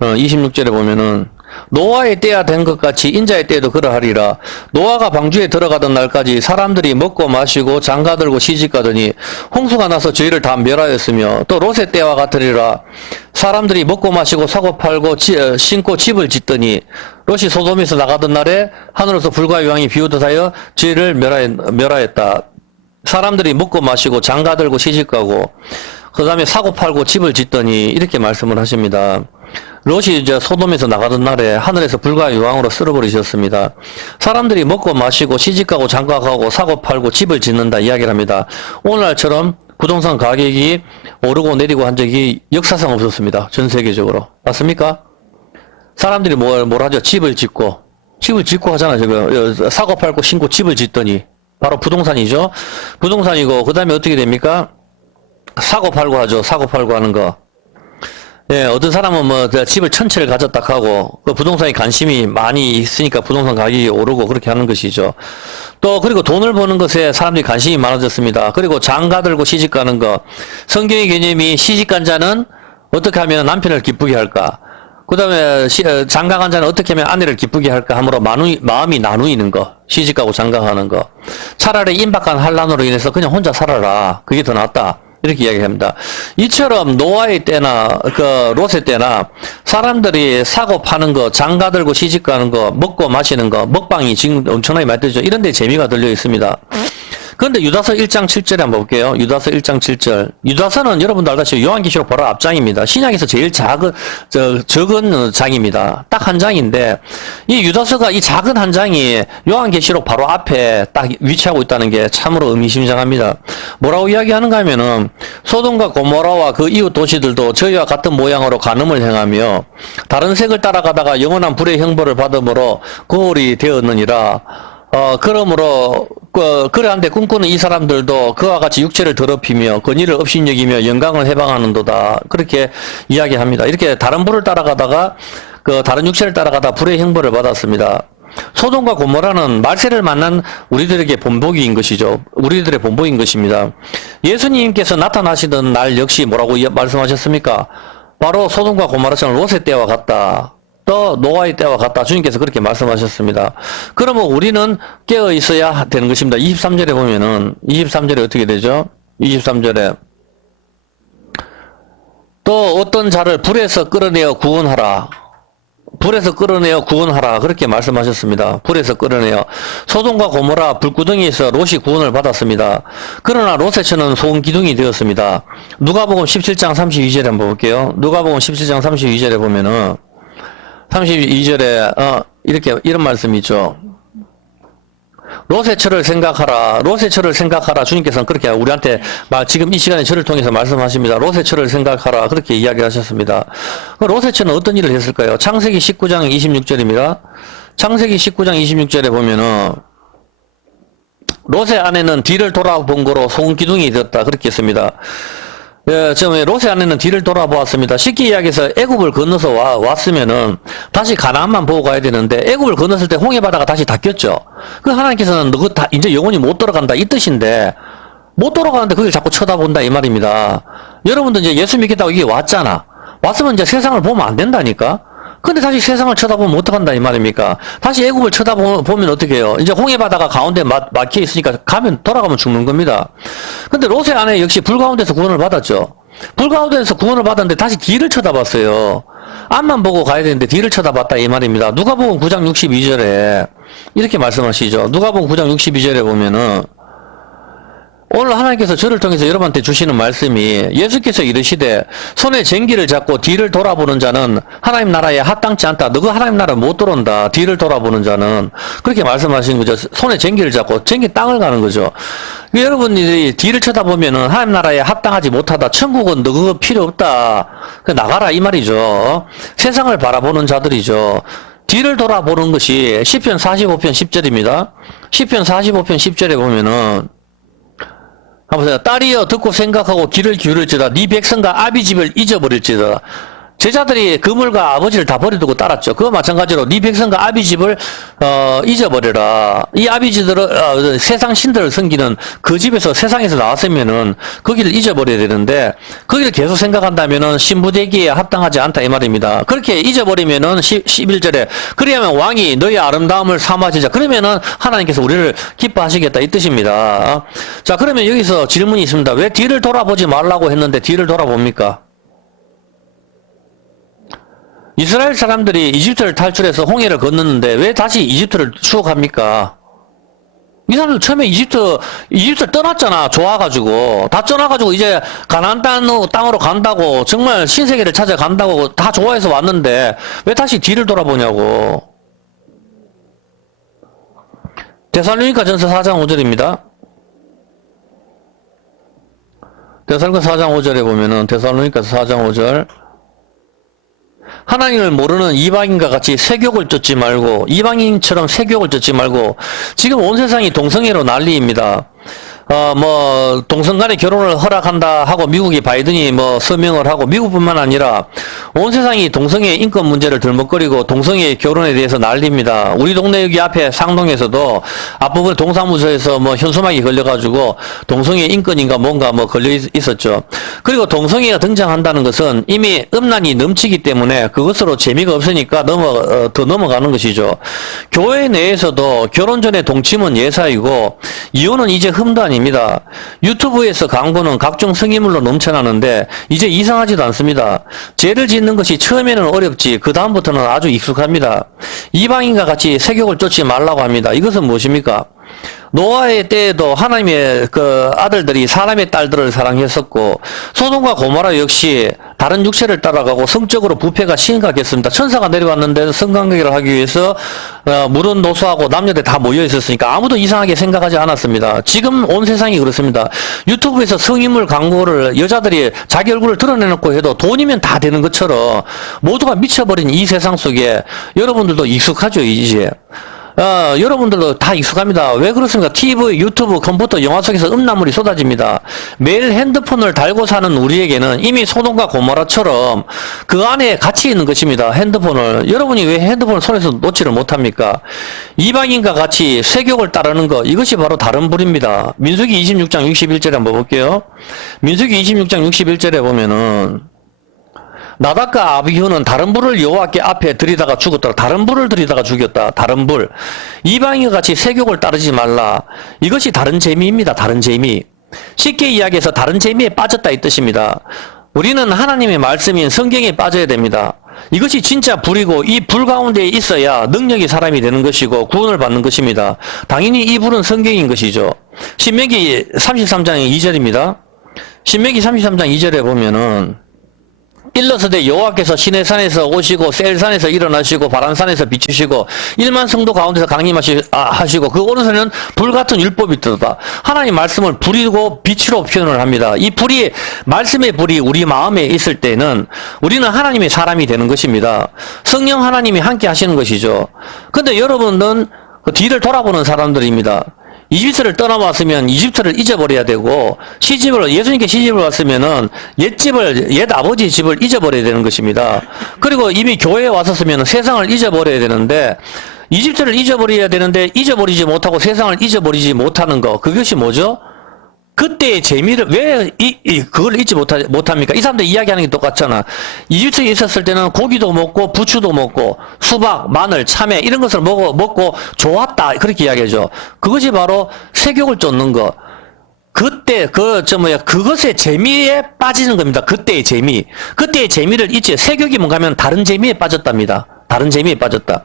26절에 보면은 노아의 때야 된 것 같이 인자의 때에도 그러하리라. 노아가 방주에 들어가던 날까지 사람들이 먹고 마시고 장가들고 시집가더니 홍수가 나서 저희를 다 멸하였으며, 또 롯의 때와 같으리라. 사람들이 먹고 마시고 사고 팔고 신고 집을 짓더니 롯이 소돔에서 나가던 날에 하늘에서 불과 유황이 비오듯 하여 저희를 멸하였다. 사람들이 먹고 마시고 장가들고 시집가고 그 다음에 사고 팔고 집을 짓더니 이렇게 말씀을 하십니다. 롯이 이제 소돔에서 나가던 날에 하늘에서 불과 유황으로 쓸어버리셨습니다. 사람들이 먹고 마시고 시집가고 장가가고 사고 팔고 집을 짓는다 이야기를 합니다. 오늘날처럼 부동산 가격이 오르고 내리고 한 적이 역사상 없었습니다. 전 세계적으로. 맞습니까? 사람들이 뭘 하죠? 집을 짓고 하잖아요. 지금 사고 팔고 신고 집을 짓더니 바로 부동산이죠. 부동산이고 그 다음에 어떻게 됩니까? 사고 팔고 하죠. 사고 팔고 하는 거. 예, 어떤 사람은 집을 1000채를 가졌다 하고, 그 부동산에 관심이 많이 있으니까 부동산 가격이 오르고 그렇게 하는 것이죠. 또, 그리고 돈을 버는 것에 사람들이 관심이 많아졌습니다. 그리고 장가 들고 시집 가는 거. 성경의 개념이 시집 간 자는 어떻게 하면 남편을 기쁘게 할까? 그 다음에 장가 간 자는 어떻게 하면 아내를 기쁘게 할까 하므로 마음이 나누이는 거. 시집 가고 장가 가는 거. 차라리 임박한 환란으로 인해서 그냥 혼자 살아라. 그게 더 낫다. 이렇게 이야기합니다. 이처럼 노아의 때나 롯의 때나 사람들이 사고 파는 거, 장가 들고 시집 가는 거, 먹고 마시는 거, 먹방이 지금 엄청나게 많이 들죠. 이런 데 재미가 들려 있습니다. 그런데 유다서 1장 7절에 한번 볼게요. 유다서 1장 7절. 유다서는 여러분도 알다시피 요한계시록 바로 앞장입니다. 신약에서 제일 적은 장입니다. 딱 한 장인데, 이 유다서가 이 작은 한 장이 요한계시록 바로 앞에 딱 위치하고 있다는 게 참으로 의미심장합니다. 뭐라고 이야기하는가 하면은, 소돔과 고모라와 그 이웃 도시들도 저희와 같은 모양으로 간음을 행하며, 다른 색을 따라가다가 영원한 불의 형벌을 받음으로 고홀이 되었느니라. 그러므로, 그러한데 꿈꾸는 이 사람들도 그와 같이 육체를 더럽히며, 권위를 업신여기며, 영광을 해방하는도다. 그렇게 이야기합니다. 이렇게 다른 불을 따라가다가, 다른 육체를 따라가다 불의 형벌을 받았습니다. 소돔과 고모라는 말세를 만난 우리들에게 본보기인 것이죠. 우리들의 본보기인 것입니다. 예수님께서 나타나시던 날 역시 뭐라고 말씀하셨습니까? 바로 소돔과 고모라처럼 롯의 때와 같다. 또 노아의 때와 같다. 주님께서 그렇게 말씀하셨습니다. 그러면 우리는 깨어 있어야 되는 것입니다. 23절에 보면은 23절에 어떻게 되죠? 23절에 또 어떤 자를 불에서 끌어내어 구원하라. 불에서 끌어내어 구원하라. 그렇게 말씀하셨습니다. 불에서 끌어내어. 소돔과 고모라 불구덩이에서 롯이 구원을 받았습니다. 그러나 롯의 처는 소금 기둥이 되었습니다. 누가복음 17장 32절에 한번 볼게요. 누가복음 17장 32절에 보면은 32절에 이런 말씀이 있죠. 롯의 처를 생각하라. 롯의 처를 생각하라. 주님께서는 그렇게 우리한테 지금 이 시간에 저를 통해서 말씀하십니다. 롯의 처를 생각하라. 그렇게 이야기하셨습니다. 롯의 처는 어떤 일을 했을까요? 창세기 19장 26절입니다. 창세기 19장 26절에 보면은 롯의 아내는 뒤를 돌아본 거로 소금 기둥이 되었다. 그렇게 했습니다. 예, 지금 롯의 아내는 뒤를 돌아보았습니다. 쉽게 이야기해서 애굽을 건너서 왔으면은 다시 가나안만 보고 가야 되는데 애굽을 건넜을 때 홍해 바다가 다시 닫혔죠. 그 하나님께서는 너 다 이제 영원히 못 돌아간다 이 뜻인데 못 돌아가는데 그걸 자꾸 쳐다본다 이 말입니다. 여러분들 이제 예수 믿겠다고 이게 왔잖아. 왔으면 이제 세상을 보면 안 된다니까. 근데 다시 세상을 쳐다보면 어떡한다 이 말입니까? 다시 애굽을 쳐다보면 어떻게 해요? 이제 홍해 바다가 가운데 막혀 있으니까 돌아가면 죽는 겁니다. 근데 롯의 아내 역시 불 가운데서 구원을 받았죠. 불가운데에서 구원을 받았는데 다시 뒤를 쳐다봤어요. 앞만 보고 가야 되는데 뒤를 쳐다봤다 이 말입니다. 누가복음 9장 62절에 이렇게 말씀하시죠. 누가복음 9장 62절에 보면은 오늘 하나님께서 저를 통해서 여러분한테 주시는 말씀이 예수께서 이르시되 손에 쟁기를 잡고 뒤를 돌아보는 자는 하나님 나라에 합당치 않다. 너가 하나님 나라에 못 들어온다. 뒤를 돌아보는 자는 그렇게 말씀하시는 거죠. 손에 쟁기를 잡고 쟁기 땅을 가는 거죠. 여러분들이 뒤를 쳐다보면은 하나님 나라에 합당하지 못하다. 천국은 너 그거 필요 없다. 나가라 이 말이죠. 세상을 바라보는 자들이죠. 뒤를 돌아보는 것이 시편 45편 10절입니다. 시편 45편 10절에 보면은 한번 보세요. 딸이여 듣고 생각하고 귀를 기울일지다. 네 백성과 아비 집을 잊어버릴지다. 제자들이 그물과 아버지를 다 버려두고 따랐죠. 그와 마찬가지로 네 백성과 아비 집을 잊어버려라. 이 아비지들은 세상 신들을 섬기는 그 집에서 세상에서 나왔으면은 거기를 잊어버려야 되는데 거기를 계속 생각한다면은 신부되기에 합당하지 않다 이 말입니다. 그렇게 잊어버리면은 11절에 그리하면 왕이 너의 아름다움을 삼아지자. 그러면은 하나님께서 우리를 기뻐하시겠다 이 뜻입니다. 자, 그러면 여기서 질문이 있습니다. 왜 뒤를 돌아보지 말라고 했는데 뒤를 돌아봅니까? 이스라엘 사람들이 이집트를 탈출해서 홍해를 건넜는데 왜 다시 이집트를 추억합니까? 이 사람들 처음에 이집트를 떠났잖아. 좋아가지고. 다 떠나가지고 이제 가나안 땅으로 간다고 정말 신세계를 찾아간다고 다 좋아해서 왔는데 왜 다시 뒤를 돌아보냐고. 데살로니가전서 4장 5절입니다. 데살로니가 4장 5절에 보면은 데살로니가서 4장 5절 하나님을 모르는 이방인과 같이 세욕을 쫓지 말고 이방인처럼 세욕을 쫓지 말고 지금 온 세상이 동성애로 난리입니다. 동성 간의 결혼을 허락한다 하고 미국이 바이든이 서명을 하고 미국뿐만 아니라 온 세상이 동성애 인권 문제를 들먹거리고 동성애 결혼에 대해서 난립니다. 우리 동네 여기 앞에 상동에서도 앞부분 동사무소에서 현수막이 걸려가지고 동성애 인권인가 뭔가 걸려 있었죠. 그리고 동성애가 등장한다는 것은 이미 음란이 넘치기 때문에 그것으로 재미가 없으니까 더 넘어가는 것이죠. 교회 내에서도 결혼 전에 동침은 예사이고 이혼은 이제 흠도 아닙니다. 유튜브에서 광고는 각종 성인물로 넘쳐나는데 이제 이상하지도 않습니다. 죄를 짓는 것이 처음에는 어렵지 그 다음부터는 아주 익숙합니다. 이방인과 같이 세욕을 쫓지 말라고 합니다. 이것은 무엇입니까? 노아의 때에도 하나님의 그 아들들이 사람의 딸들을 사랑했었고 소돔과 고모라 역시 다른 육체를 따라가고 성적으로 부패가 심각했습니다. 천사가 내려왔는데 성관계를 하기 위해서 물은 노수하고 남녀들 다 모여 있었으니까 아무도 이상하게 생각하지 않았습니다. 지금 온 세상이 그렇습니다. 유튜브에서 성인물 광고를 여자들이 자기 얼굴을 드러내놓고 해도 돈이면 다 되는 것처럼 모두가 미쳐버린 이 세상 속에 여러분들도 익숙하죠 이제. 여러분들도 다 익숙합니다. 왜 그렇습니까? TV, 유튜브, 컴퓨터, 영화 속에서 음란물이 쏟아집니다. 매일 핸드폰을 달고 사는 우리에게는 이미 소돔과 고모라처럼 그 안에 갇혀 있는 것입니다. 핸드폰을. 여러분이 왜 핸드폰을 손에서 놓지를 못합니까? 이방인과 같이 세욕을 따르는 것, 이것이 바로 다른 불입니다. 민수기 26장 61절에 한번 볼게요. 민수기 26장 61절에 보면은 나답과 아비후는 다른 불을 여호와께 앞에 들이다가 죽었더라. 다른 불을 들이다가 죽였다. 다른 불. 이방인과 같이 세욕을 따르지 말라. 이것이 다른 재미입니다. 다른 재미. 쉽게 이야기해서 다른 재미에 빠졌다 이 뜻입니다. 우리는 하나님의 말씀인 성경에 빠져야 됩니다. 이것이 진짜 불이고 이 불 가운데 있어야 능력이 사람이 되는 것이고 구원을 받는 것입니다. 당연히 이 불은 성경인 것이죠. 신명기 33장 2절입니다. 신명기 33장 2절에 보면은 일러스되 여호와께서 시내산에서 오시고 셀산에서 일어나시고 바람산에서 비추시고 1만 성도 가운데서 강림하시고 그 오른손에는 불같은 율법이 있다. 하나님 말씀을 불이고 빛으로 표현을 합니다. 이 불이 말씀의 불이 우리 마음에 있을 때는 우리는 하나님의 사람이 되는 것입니다. 성령 하나님이 함께 하시는 것이죠. 근데 여러분은 그 뒤를 돌아보는 사람들입니다. 이집트를 떠나왔으면 이집트를 잊어버려야 되고 예수님께 시집을 왔으면은 옛 아버지 집을 잊어버려야 되는 것입니다. 그리고 이미 교회에 왔었으면 세상을 잊어버려야 되는데 이집트를 잊어버려야 되는데 잊어버리지 못하고 세상을 잊어버리지 못하는 거, 그것이 뭐죠? 그때의 재미를 왜 그걸 잊지 못합니까? 이 사람들 이야기하는 게 똑같잖아. 이집트에 있었을 때는 고기도 먹고 부추도 먹고 수박, 마늘, 참외 이런 것을 먹고 좋았다 그렇게 이야기하죠. 그것이 바로 세욕을 쫓는 것. 그때 그것의 재미에 빠지는 겁니다. 그때의 재미. 그때의 재미를 잊지. 세교기문 가면 다른 재미에 빠졌답니다. 다른 재미에 빠졌다.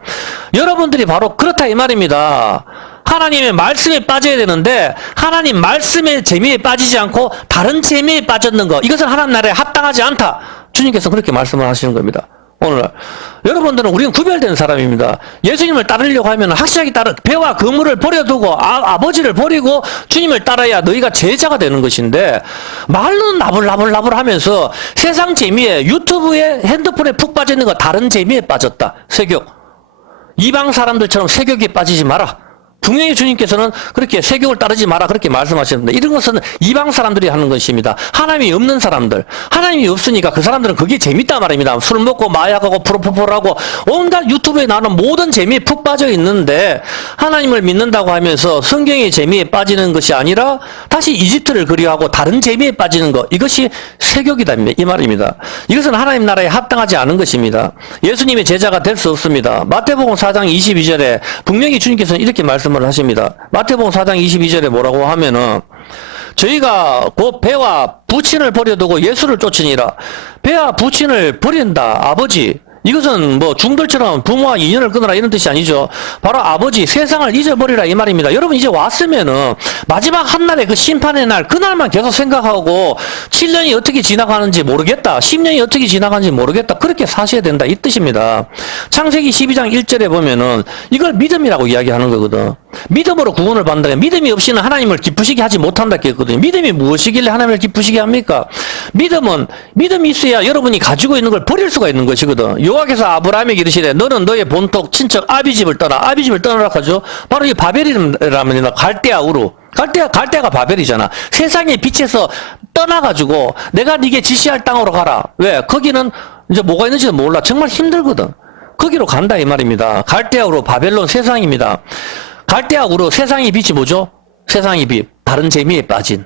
여러분들이 바로 그렇다 이 말입니다. 하나님의 말씀에 빠져야 되는데 하나님 말씀의 재미에 빠지지 않고 다른 재미에 빠졌는 거, 이것은 하나님 나라에 합당하지 않다. 주님께서 그렇게 말씀을 하시는 겁니다. 오늘 여러분들은, 우리는 구별된 사람입니다. 예수님을 따르려고 하면 확실하게 배와 그물을 버려두고 아버지를 버리고 주님을 따라야 너희가 제자가 되는 것인데, 말로는 나불나불 하면서 세상 재미에, 유튜브에, 핸드폰에 푹 빠져있는 거, 다른 재미에 빠졌다. 세격. 이방 사람들처럼 세격에 빠지지 마라. 분명히 주님께서는 그렇게 세격을 따르지 마라 그렇게 말씀하셨는데, 이런 것은 이방 사람들이 하는 것입니다. 하나님이 없는 사람들, 하나님이 없으니까 그 사람들은 그게 재밌단 말입니다. 술 먹고 마약하고 프로포폴하고 온갖 유튜브에 나오는 모든 재미에 푹 빠져 있는데, 하나님을 믿는다고 하면서 성경의 재미에 빠지는 것이 아니라 다시 이집트를 그리워하고 다른 재미에 빠지는 것, 이것이 세격이다 이 말입니다. 이것은 하나님 나라에 합당하지 않은 것입니다. 예수님의 제자가 될 수 없습니다. 마태복음 4장 22절에 분명히 주님께서는 이렇게 말씀을 하십니다. 마태복음 4장 22절에 뭐라고 하면은, 저희가 곧 배와 부친을 버려두고 예수를 쫓으니라. 배와 부친을 버린다. 아버지. 이것은 뭐 중들처럼 부모와 인연을 끊으라 이런 뜻이 아니죠. 바로 아버지, 세상을 잊어버리라 이 말입니다. 여러분 이제 왔으면은 마지막 한날의 그 심판의 날, 그날만 계속 생각하고 7년이 어떻게 지나가는지 모르겠다, 10년이 어떻게 지나가는지 모르겠다, 그렇게 사셔야 된다 이 뜻입니다. 창세기 12장 1절에 보면은 이걸 믿음이라고 이야기하는 거거든. 믿음으로 구원을 받는다. 믿음이 없이는 하나님을 기쁘시게 하지 못한다 했거든요. 믿음이 무엇이길래 하나님을 기쁘시게 합니까? 믿음이 있어야 여러분이 가지고 있는 걸 버릴 수가 있는 것이거든. 여호와께서 아브라함에게 이르시되 너는 너의 본토 친척 아비집을 떠나. 아비집을 떠나라 하죠. 바로 이 바벨이라면 갈대아 우루. 갈대아가 바벨이잖아. 세상의 빛에서 떠나가지고 내가 네게 지시할 땅으로 가라. 왜? 거기는 이제 뭐가 있는지도 몰라. 정말 힘들거든. 거기로 간다 이 말입니다. 갈대아 우루, 바벨론 세상입니다. 갈대아 우루, 세상의 빛이 뭐죠? 세상의 빛, 다른 재미에 빠진.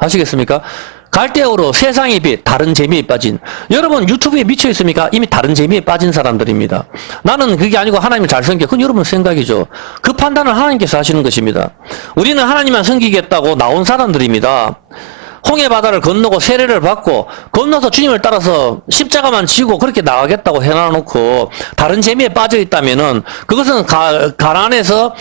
아시겠습니까? 갈대아우로 세상의 빛, 다른 재미에 빠진. 여러분 유튜브에 미쳐 있습니까? 이미 다른 재미에 빠진 사람들입니다. 나는 그게 아니고 하나님을 잘 섬겨. 그건 여러분 생각이죠. 그 판단을 하나님께서 하시는 것입니다. 우리는 하나님만 섬기겠다고 나온 사람들입니다. 홍해 바다를 건너고 세례를 받고 건너서 주님을 따라서 십자가만 지고 그렇게 나가겠다고 해놔놓고 다른 재미에 빠져 있다면은, 그것은 가나안에서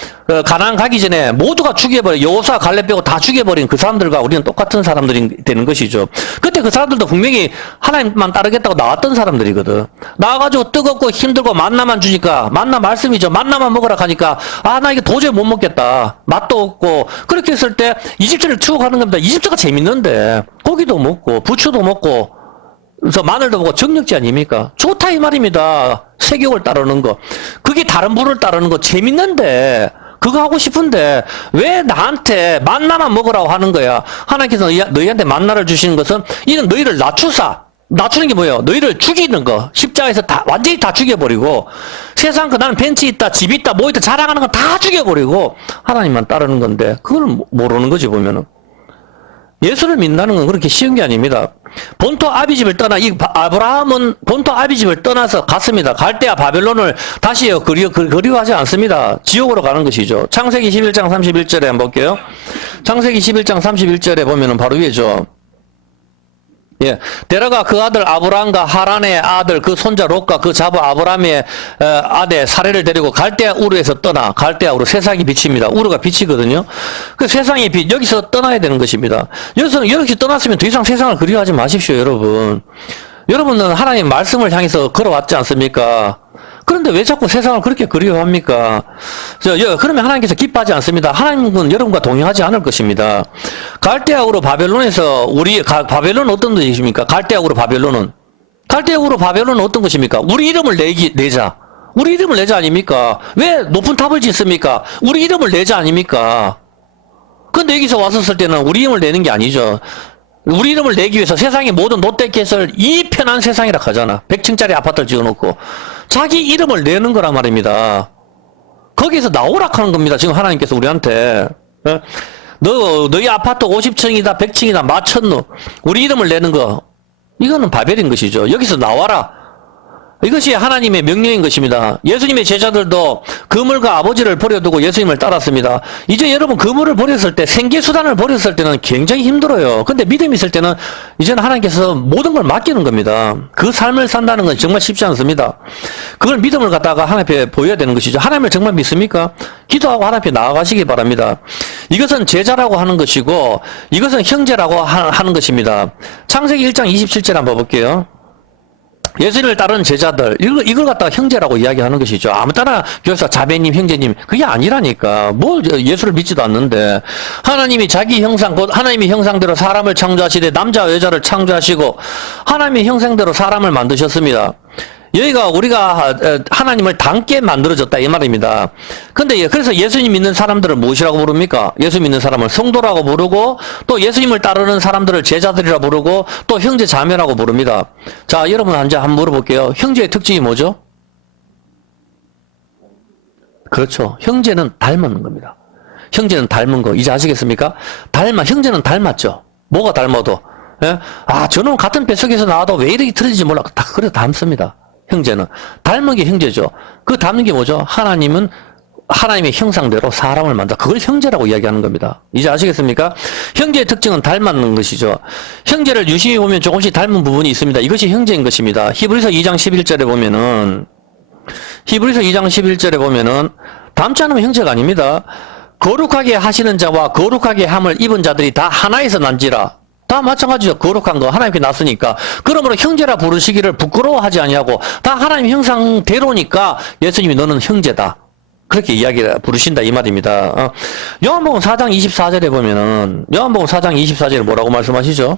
가나안 가기 전에 모두가 죽여버려, 여호수아 갈렙 빼고 다 죽여버린 그 사람들과 우리는 똑같은 사람들이 되는 것이죠. 그때 그 사람들도 분명히 하나님만 따르겠다고 나왔던 사람들이거든. 나와가지고 뜨겁고 힘들고 만나만 주니까, 만나 말씀이죠. 만나만 먹으라 하니까 나 이게 도저히 못 먹겠다, 맛도 없고, 그렇게 했을 때 이집트를 추억하는 겁니다. 이집트가 재밌는데 고기도 먹고 부추도 먹고 그래서 마늘도 먹고 정력지 아닙니까? 좋다 이 말입니다. 세격을 따르는 거, 그게 다른 분을 따르는 거 재밌는데, 그거 하고 싶은데 왜 나한테 만나만 먹으라고 하는 거야? 하나님께서 너희한테 만나를 주시는 것은 이는 너희를 낮추는 게 뭐예요? 너희를 죽이는 거. 십자가에서 완전히 다 죽여버리고, 세상 나는 벤치 있다, 집 있다, 뭐 있다 자랑하는 거 다 죽여버리고 하나님만 따르는 건데, 그걸 모르는 거지 보면은. 예수를 믿는다는 건 그렇게 쉬운 게 아닙니다. 본토 아비집을 떠나, 아브라함은 본토 아비집을 떠나서 갔습니다. 갈대아 바벨론을 다시 그리워하지 않습니다. 지옥으로 가는 것이죠. 창세기 11장 31절에 한번 볼게요. 창세기 11장 31절에 보면은 바로 위에죠. 예, 데라가 그 아들 아브라함과 하란의 아들 그 손자 롯과 그 자부 아브라함의 아내 사레를 데리고 갈대아 우르에서 떠나. 갈대아 우르, 세상이 빛입니다. 우르가 빛이거든요. 그 세상의 빛, 여기서 떠나야 되는 것입니다. 여기서 떠났으면 더 이상 세상을 그리워하지 마십시오, 여러분. 여러분은 하나님 말씀을 향해서 걸어왔지 않습니까? 그런데 왜 자꾸 세상을 그렇게 그리워합니까? 그러면 하나님께서 기뻐하지 않습니다. 하나님은 여러분과 동행하지 않을 것입니다. 갈대아우로 바벨론에서 바벨론은 어떤 뜻이십니까? 갈대아우로 바벨론은 어떤 것입니까? 우리 이름을 내자. 우리 이름을 내자 아닙니까? 왜 높은 탑을 짓습니까? 우리 이름을 내자 아닙니까? 근데 여기서 왔었을 때는 우리 이름을 내는 게 아니죠. 우리 이름을 내기 위해서 세상의 모든 롯데켓을 이 편한 세상이라 하잖아. 100층짜리 아파트를 지어놓고 자기 이름을 내는 거란 말입니다. 거기에서 나오라 하는 겁니다. 지금 하나님께서 우리한테. 너희 아파트 50층이다 100층이다 맞췄노, 우리 이름을 내는 거, 이거는 바벨인 것이죠. 여기서 나와라. 이것이 하나님의 명령인 것입니다. 예수님의 제자들도 그물과 아버지를 버려두고 예수님을 따랐습니다. 이제 여러분 그물을 버렸을 때, 생계수단을 버렸을 때는 굉장히 힘들어요. 근데 믿음이 있을 때는 이제는 하나님께서 모든 걸 맡기는 겁니다. 그 삶을 산다는 건 정말 쉽지 않습니다. 그걸 믿음을 갖다가 하나님 앞에 보여야 되는 것이죠. 하나님을 정말 믿습니까? 기도하고 하나님 앞에 나아가시기 바랍니다. 이것은 제자라고 하는 것이고 이것은 형제라고 하는 것입니다. 창세기 1장 27절 한번 볼게요. 예수님을 따르는 제자들, 이걸 갖다가 형제라고 이야기하는 것이죠. 아무 따나 교사, 자매님, 형제님, 그게 아니라니까. 뭐 예수를 믿지도 않는데. 하나님이 자기 형상, 곧 하나님의 형상대로 사람을 창조하시되 남자와 여자를 창조하시고 하나님의 형상대로 사람을 만드셨습니다. 여기가 우리가 하나님을 닮게 만들어졌다 이 말입니다. 근데 그래서 예수님 믿는 사람들을 무엇이라고 부릅니까? 예수 믿는 사람을 성도라고 부르고 또 예수님을 따르는 사람들을 제자들이라 부르고 또 형제 자매라고 부릅니다. 자, 여러분 한번 물어볼게요. 형제의 특징이 뭐죠? 그렇죠. 형제는 닮은 겁니다. 형제는 닮은 거 이제 아시겠습니까? 형제는 닮았죠. 뭐가 닮아도 예? 아, 저는 같은 뱃속에서 나와도 왜 이렇게 틀리지 몰라. 다 그래 닮습니다. 형제는 닮은 게 형제죠. 그 닮는 게 뭐죠? 하나님은 하나님의 형상대로 사람을 만들어. 그걸 형제라고 이야기하는 겁니다. 이제 아시겠습니까? 형제의 특징은 닮는 것이죠. 형제를 유심히 보면 조금씩 닮은 부분이 있습니다. 이것이 형제인 것입니다. 히브리서 2장 11절에 보면은 닮지 않으면 형제가 아닙니다. 거룩하게 하시는 자와 거룩하게 함을 입은 자들이 다 하나에서 난지라. 다 마찬가지죠. 거룩한 거 하나님께 났으니까. 그러므로 형제라 부르시기를 부끄러워하지 아니하고 다 하나님 형상대로니까 예수님이 너는 형제다. 그렇게 이야기를 부르신다 이 말입니다. 요한복음 4장 24절에 보면은 요한복음 4장 24절에 뭐라고 말씀하시죠?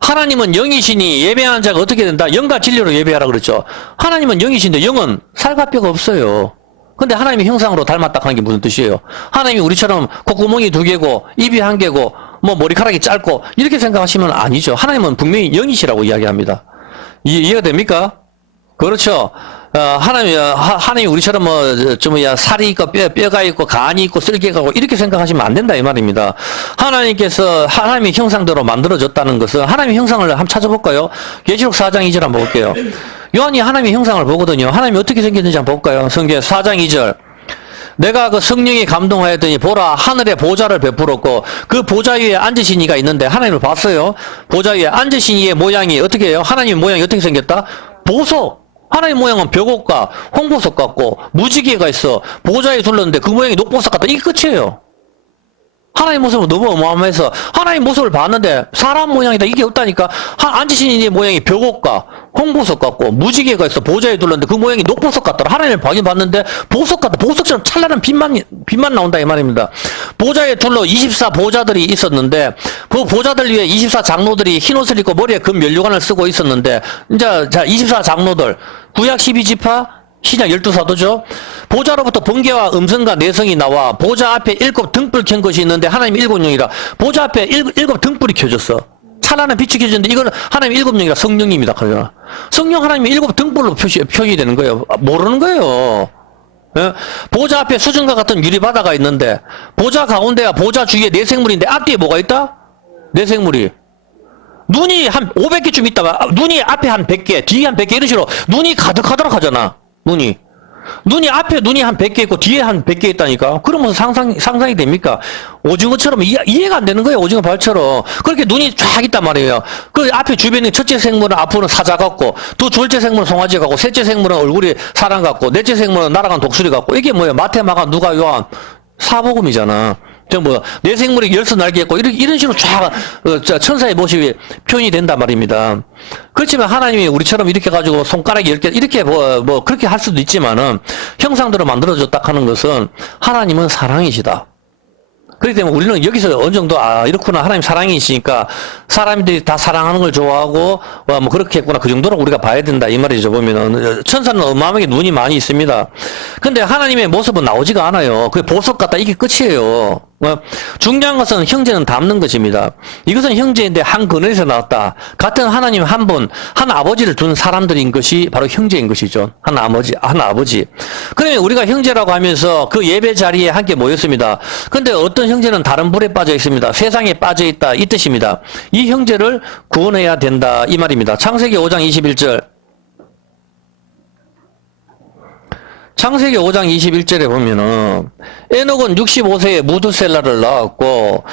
하나님은 영이시니 예배하는 자가 어떻게 된다? 영과 진리로 예배하라 그랬죠. 하나님은 영이신데 영은 살과 뼈가 없어요. 근데 하나님의 형상으로 닮았다 하는 게 무슨 뜻이에요? 하나님이 우리처럼 콧구멍이 2개고 입이 1개고 뭐 머리카락이 짧고 이렇게 생각하시면 아니죠. 하나님은 분명히 영이시라고 이야기합니다. 이해가 됩니까? 그렇죠. 하나님이 우리처럼 살이 있고 뼈가 있고 간이 있고 쓸개가 있고 이렇게 생각하시면 안 된다 이 말입니다. 하나님께서 하나님의 형상대로 만들어졌다는 것은 하나님의 형상을 한번 찾아볼까요? 계시록 4장 2절 한번 볼게요. 요한이 하나님의 형상을 보거든요. 하나님이 어떻게 생겼는지 한번 볼까요? 성경 4장 2절. 내가 그 성령에 감동하였더니 보라 하늘에 보좌를 베풀었고 그 보좌 위에 앉으신 이가 있는데 하나님을 봤어요. 보좌 위에 앉으신 이의 모양이 어떻게 해요? 하나님의 모양이 어떻게 생겼다? 보석. 하나님 모양은 벽옥과 홍보석 같고 무지개가 있어. 보좌에 둘렀는데 그 모양이 녹보석 같다. 이게 끝이에요. 하나님 모습은 너무 어마어마해서 하나님 모습을 봤는데 사람 모양이다 이게 없다니까. 앉으신 이의 모양이 벽옥과 홍보석 같고 무지개가 있어. 보좌에 둘렀는데 그 모양이 녹보석 같더라. 하나님을 보긴 봤는데 보석 같다. 보석처럼 찬란한 빛만 나온다 이 말입니다. 보좌에 둘러 24 보좌들이 있었는데 그 보좌들 위에 24 장로들이 흰옷을 입고 머리에 금 면류관을 쓰고 있었는데 이제 자 24 장로들 구약 12지파 신약 12사도죠. 보좌로부터 번개와 음성과 내성이 나와 보좌 앞에 7 등불 켠 것이 있는데 하나님 7영이라 보좌 앞에 7 등불이 켜졌어. 찬란한 빛이 켜졌는데 이건 하나님 7영이라 성령입니다. 그러잖아. 성령 하나님이 7 등불로 표시되는 거예요. 모르는 거예요. 예? 보좌 앞에 수정과 같은 유리바다가 있는데 보좌 가운데와 보좌 주위에 내생물인데 앞뒤에 뭐가 있다? 내생물이. 눈이 한 500개쯤 있다가 눈이 앞에 한 100개 뒤에 한 100개 이런 식으로 눈이 가득하도록 하잖아. 눈이 앞에 눈이 한 100개 있고 뒤에 한 100개 있다니까. 그러면서 상상이 됩니까? 오징어처럼 이해가 안 되는 거예요. 오징어 발처럼. 그렇게 눈이 쫙 있단 말이에요. 그 앞에 주변에 첫째 생물은 앞으로는 사자 같고 또 둘째 생물은 송아지 같고 셋째 생물은 얼굴이 사람 같고 넷째 생물은 날아간 독수리 같고 이게 뭐예요? 마태, 마가, 누가, 요한 사복음이잖아. 내 생물이 열서 날개 있고, 이런 식으로 쫙, 천사의 모습이 표현이 된단 말입니다. 그렇지만 하나님이 우리처럼 이렇게 가지고 손가락이 10개, 이렇게 그렇게 할 수도 있지만은, 형상대로 만들어졌다 하는 것은 하나님은 사랑이시다. 그렇기 때문에 우리는 여기서 어느 정도, 이렇구나. 하나님 사랑이 있으니까 사람들이 다 사랑하는 걸 좋아하고, 그렇게 했구나. 그 정도로 우리가 봐야 된다. 이 말이죠. 보면은. 천사는 어마어마하게 눈이 많이 있습니다. 근데 하나님의 모습은 나오지가 않아요. 그게 보석 같다. 이게 끝이에요. 중요한 것은 형제는 닮는 것입니다. 이것은 형제인데 한 근원에서 나왔다. 같은 하나님 한 분, 한 아버지를 둔 사람들인 것이 바로 형제인 것이죠. 한 아버지. 그러면 우리가 형제라고 하면서 그 예배 자리에 함께 모였습니다. 근데 어떤 형제는 다른 불에 빠져 있습니다. 세상에 빠져 있다. 이 뜻입니다. 이 형제를 구원해야 된다. 이 말입니다. 창세기 5장 21절. 창세기 5장 21절에 보면은 에녹은 65세에 무드셀라를 낳았고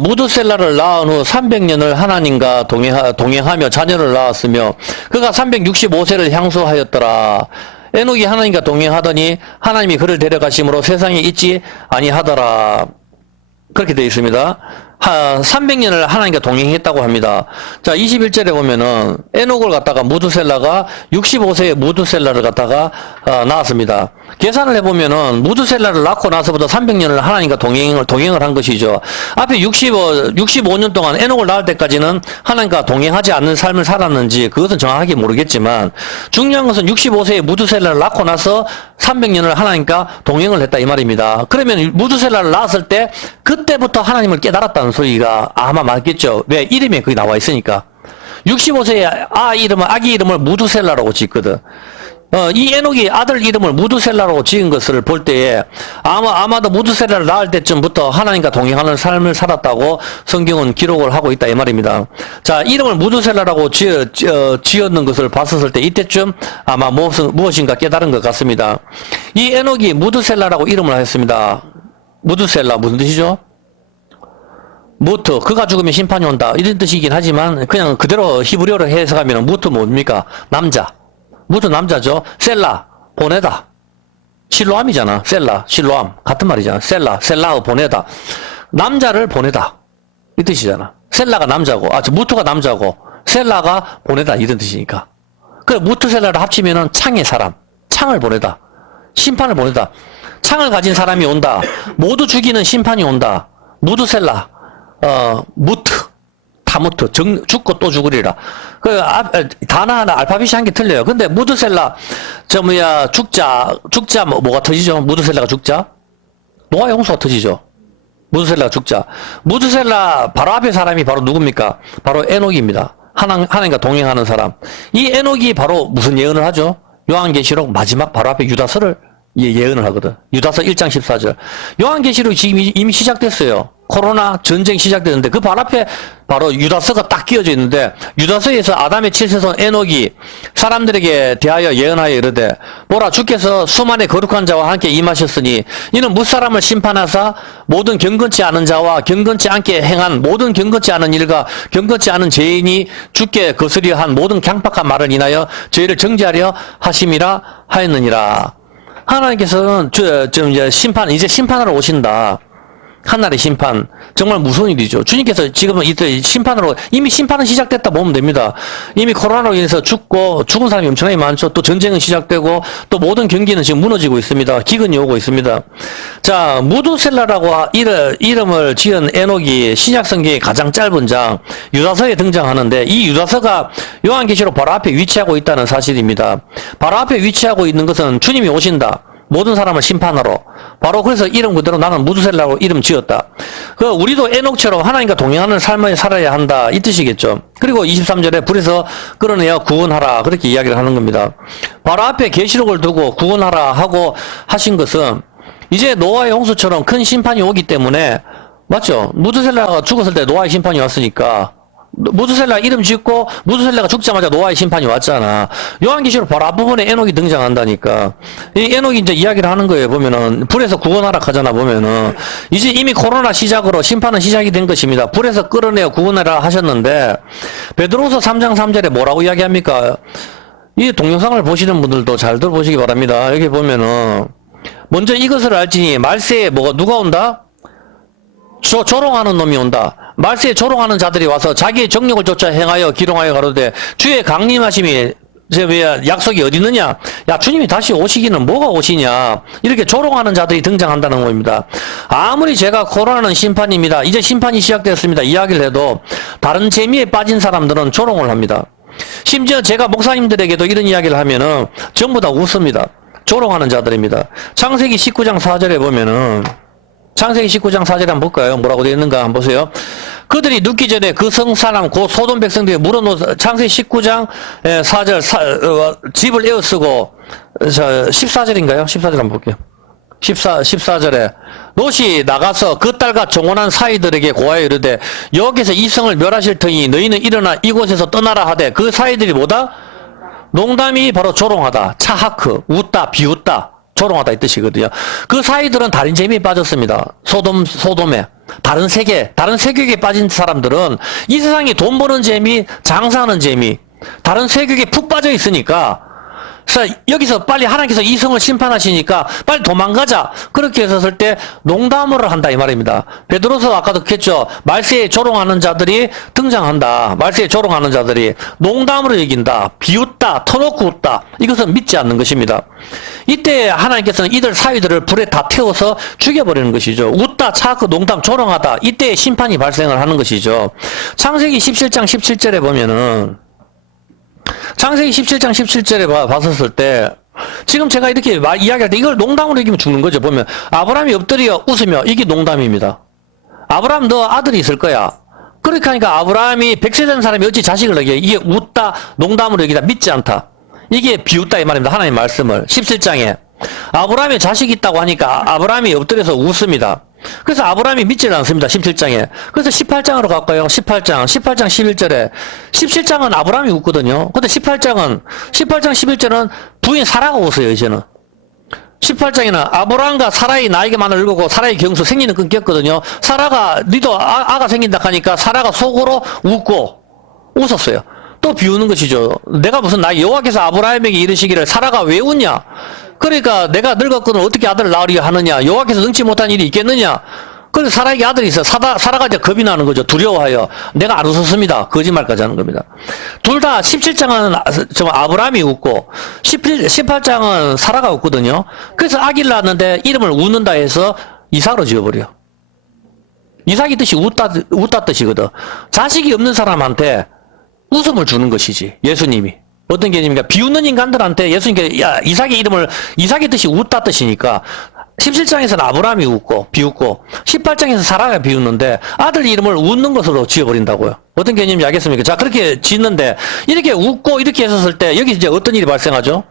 무드셀라를 낳은 후 300년을 하나님과 동행하며 자녀를 낳았으며 그가 365세를 향수하였더라. 에녹이 하나님과 동행하더니 하나님이 그를 데려가심으로 세상에 있지 아니하더라. 그렇게 되어 있습니다. 300년을 하나님과 동행했다고 합니다. 자, 21절에 보면은 에녹을 갖다가 무드셀라가 65세에 무드셀라를 갖다가 낳았습니다. 계산을 해보면은 무드셀라를 낳고 나서부터 300년을 하나님과 동행을 한 것이죠. 앞에 65년 동안 에녹을 낳을 때까지는 하나님과 동행하지 않는 삶을 살았는지 그것은 정확하게 모르겠지만 중요한 것은 65세에 무드셀라를 낳고 나서 300년을 하나님과 동행을 했다 이 말입니다. 그러면 무드셀라를 낳았을 때 그때부터 하나님을 깨달았다는 소리가 아마 맞겠죠. 왜? 이름에 거기 나와 있으니까. 65세에 아기 이름을 무드셀라라고 짓거든. 이 에녹이 아들 이름을 무드셀라라고 지은 것을 볼 때에 아마도 무드셀라를 낳을 때쯤부터 하나님과 동행하는 삶을 살았다고 성경은 기록을 하고 있다 이 말입니다. 자, 이름을 무드셀라라고 지었는 것을 봤었을 때 이때쯤 아마 무엇인가 깨달은 것 같습니다. 이 에녹이 무드셀라라고 이름을 하였습니다. 무드셀라 무슨 뜻이죠? 무트, 그가 죽으면 심판이 온다 이런 뜻이긴 하지만 그냥 그대로 히브리어로 해석하면 무트 뭡니까? 남자. 무트 남자죠. 셀라 보내다. 실로암이잖아. 셀라 실로암 같은 말이잖아. 셀라의 보내다. 남자를 보내다 이 뜻이잖아. 셀라가 남자고 무트가 남자고 셀라가 보내다 이런 뜻이니까. 그래 무트 셀라를 합치면은 창의 사람, 창을 보내다, 심판을 보내다. 창을 가진 사람이 온다. 모두 죽이는 심판이 온다. 무드셀라 무트 타무트 죽고 또 죽으리라. 단어 하나 알파벳이 한 개 틀려요. 근데 무드셀라 죽자 뭐가 터지죠? 무드셀라가 죽자 노아의 홍수가 터지죠. 무드셀라가 죽자. 무드셀라 바로 앞에 사람이 바로 누굽니까? 바로 에녹입니다. 하나님과 동행하는 사람. 이 에녹이 바로 무슨 예언을 하죠? 요한계시록 마지막 바로 앞에 유다서를 예언을 하거든. 유다서 1장 14절. 요한계시록이 지금 이미 시작됐어요. 코로나 전쟁 시작됐는데 그 바로 앞에 바로 유다서가 딱 끼어져 있는데 유다서에서 아담의 칠세손 에녹이 사람들에게 대하여 예언하여 이르되 보라 주께서 수만의 거룩한 자와 함께 임하셨으니 이는 무사람을 심판하사 모든 경건치 않은 자와 경건치 않게 행한 모든 경건치 않은 일과 경건치 않은 죄인이 주께 거스려 한 모든 강팍한 말을 인하여 죄를 정죄하려 하심이라 하였느니라. 하나님께서는 이제 심판하러 오신다. 한날의 심판. 정말 무서운 일이죠. 주님께서 지금은 이때 심판으로, 이미 심판은 시작됐다 보면 됩니다. 이미 코로나로 인해서 죽은 사람이 엄청나게 많죠. 또 전쟁은 시작되고, 또 모든 경기는 지금 무너지고 있습니다. 기근이 오고 있습니다. 자, 무드셀라라고 이름을 지은 에녹이 신약성경의 가장 짧은 장, 유다서에 등장하는데, 이 유다서가 요한계시록 바로 앞에 위치하고 있다는 사실입니다. 바로 앞에 위치하고 있는 것은 주님이 오신다. 모든 사람을 심판하러. 바로 그래서 이름 그대로 나는 무드셀라로 이름 지었다. 우리도 에녹처럼 하나님과 동행하는 삶을 살아야 한다. 이 뜻이겠죠. 그리고 23절에 불에서 끌어내어 구원하라. 그렇게 이야기를 하는 겁니다. 바로 앞에 계시록을 두고 구원하라 하고 하신 것은 이제 노아의 홍수처럼 큰 심판이 오기 때문에 맞죠? 무드셀라가 죽었을 때 노아의 심판이 왔으니까 무드셀라 이름 짓고 무드셀라가 죽자마자 노아의 심판이 왔잖아. 요한계시록 바로 앞부분에 에녹이 등장한다니까. 이 에녹이 이제 이야기를 하는 거예요. 보면은 불에서 구원하라 하잖아. 보면은 이제 이미 코로나 시작으로 심판은 시작이 된 것입니다. 불에서 끌어내어 구원하라 하셨는데 베드로후서 3장 3절에 뭐라고 이야기합니까? 이 동영상을 보시는 분들도 잘 들어보시기 바랍니다. 여기 보면은 먼저 이것을 알지니 말세에 누가 온다? 조롱하는 놈이 온다. 말세에 조롱하는 자들이 와서 자기의 정력을 쫓아 행하여 기롱하여 가로되 주의 강림하심이 약속이 어디 있느냐? 야, 주님이 다시 오시기는 뭐가 오시냐? 이렇게 조롱하는 자들이 등장한다는 겁니다. 아무리 제가 코로나는 심판입니다. 이제 심판이 시작되었습니다. 이야기를 해도 다른 재미에 빠진 사람들은 조롱을 합니다. 심지어 제가 목사님들에게도 이런 이야기를 하면은 전부 다 웃습니다. 조롱하는 자들입니다. 창세기 19장 4절에 보면은 창세기 19장 4절에 한번 볼까요? 뭐라고 되어 있는가 한번 보세요. 그들이 눕기 전에 그 성사람 곧 소돔 백성들이 물어놓은 창세기 19장 4절 집을 에어쓰고 14절인가요? 14절 한번 볼게요. 14절에 롯이 나가서 그 딸과 정혼한 사이들에게 고하여 이르되 여기서 이 성을 멸하실 터니 너희는 일어나 이곳에서 떠나라 하되 그 사이들이 뭐다? 농담이 바로 조롱하다, 차하크, 웃다, 비웃다, 조롱하다 이 뜻이거든요. 그 사이들은 다른 재미에 빠졌습니다. 소돔에. 다른 세계에 빠진 사람들은 이 세상에 돈 버는 재미, 장사하는 재미, 다른 세계에 푹 빠져 있으니까, 그래서 여기서 빨리 하나님께서 이성을 심판하시니까 빨리 도망가자. 그렇게 했었을 때 농담을 한다 이 말입니다. 베드로서 아까도 했죠. 말세에 조롱하는 자들이 등장한다. 말세에 조롱하는 자들이 농담으로 여긴다. 비웃다. 터놓고 웃다. 이것은 믿지 않는 것입니다. 이때 하나님께서는 이들 사위들을 불에 다 태워서 죽여버리는 것이죠. 웃다, 차크, 농담, 조롱하다. 이때 심판이 발생을 하는 것이죠. 창세기 17장 17절에 보면은 창세기 17장 17절에 봤었을 때 지금 제가 이렇게 이야기할 때 이걸 농담으로 얘기하면 죽는 거죠. 보면 아브라함이 엎드려 웃으며 이게 농담입니다. 아브라함 너 아들이 있을 거야. 그렇게 하니까 아브라함이 100세 된 사람이 어찌 자식을 얘기해. 이게 웃다 농담으로 얘기다 믿지 않다. 이게 비웃다 이 말입니다. 하나님 말씀을 17장에 아브라함이 자식이 있다고 하니까 아브라함이 엎드려서 웃습니다. 그래서 아브라함이 믿지는 않습니다. 17장에. 그래서 18장으로 갈까요? 18장 11절에 17장은 아브라함이 웃거든요. 근데 18장 11절은 부인 사라가 웃어요. 이제는 18장에는 아브라함과 사라이 나에게만 늙고 사라의 경수 생리는 끊겼거든요. 사라가 니도 아가 생긴다 하니까 사라가 속으로 웃고 웃었어요. 또 비우는 것이죠. 내가 무슨 나 여호와께서 아브라함에게 이르시기를 사라가 왜 웃냐? 그러니까 내가 늙었거든 어떻게 아들을 낳으려 하느냐? 여호와께서 능치 못한 일이 있겠느냐? 그래서 사라에게 아들이 있어. 사라가 이제 겁이 나는 거죠. 두려워하여. 내가 안 웃었습니다. 거짓말까지 하는 겁니다. 둘 다 17장은 좀 아브라함이 웃고 18장은 사라가 웃거든요. 그래서 아기를 낳았는데 이름을 웃는다 해서 이삭으로 지어버려. 이삭이 뜻이 웃다 뜻이거든. 자식이 없는 사람한테 웃음을 주는 것이지. 예수님이. 어떤 개념입니까? 비웃는 인간들한테 예수님께 야 이삭의 뜻이 웃다 뜻이니까 17장에서는 아브라함이 웃고 비웃고 18장에서 사라가 비웃는데 아들 이름을 웃는 것으로 지어버린다고요. 어떤 개념인지 알겠습니까? 자 그렇게 짓는데 이렇게 웃고 이렇게 했었을 때 여기 이제 어떤 일이 발생하죠?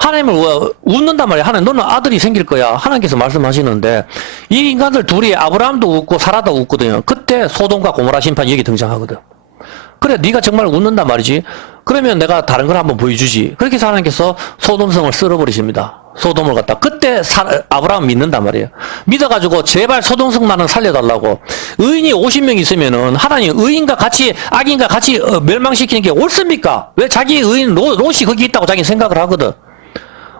하나님을 웃는단 말이야. 하나님 너는 아들이 생길 거야. 하나님께서 말씀하시는데 이 인간들 둘이 아브라함도 웃고 사라도 웃거든요. 그때 소돔과 고모라 심판이 여기 등장하거든. 그래 네가 정말 웃는단 말이지. 그러면 내가 다른 걸 한번 보여주지. 그렇게 해서 하나님께서 소돔성을 쓸어버리십니다. 소돔을 갖다 그때 아브라함 믿는단 말이에요. 믿어가지고 제발 소돔성만은 살려달라고. 의인이 50명 있으면은 하나님 의인과 같이 악인과 같이 멸망시키는 게 옳습니까? 왜 자기 의인 롯이 거기 있다고 자기 생각을 하거든.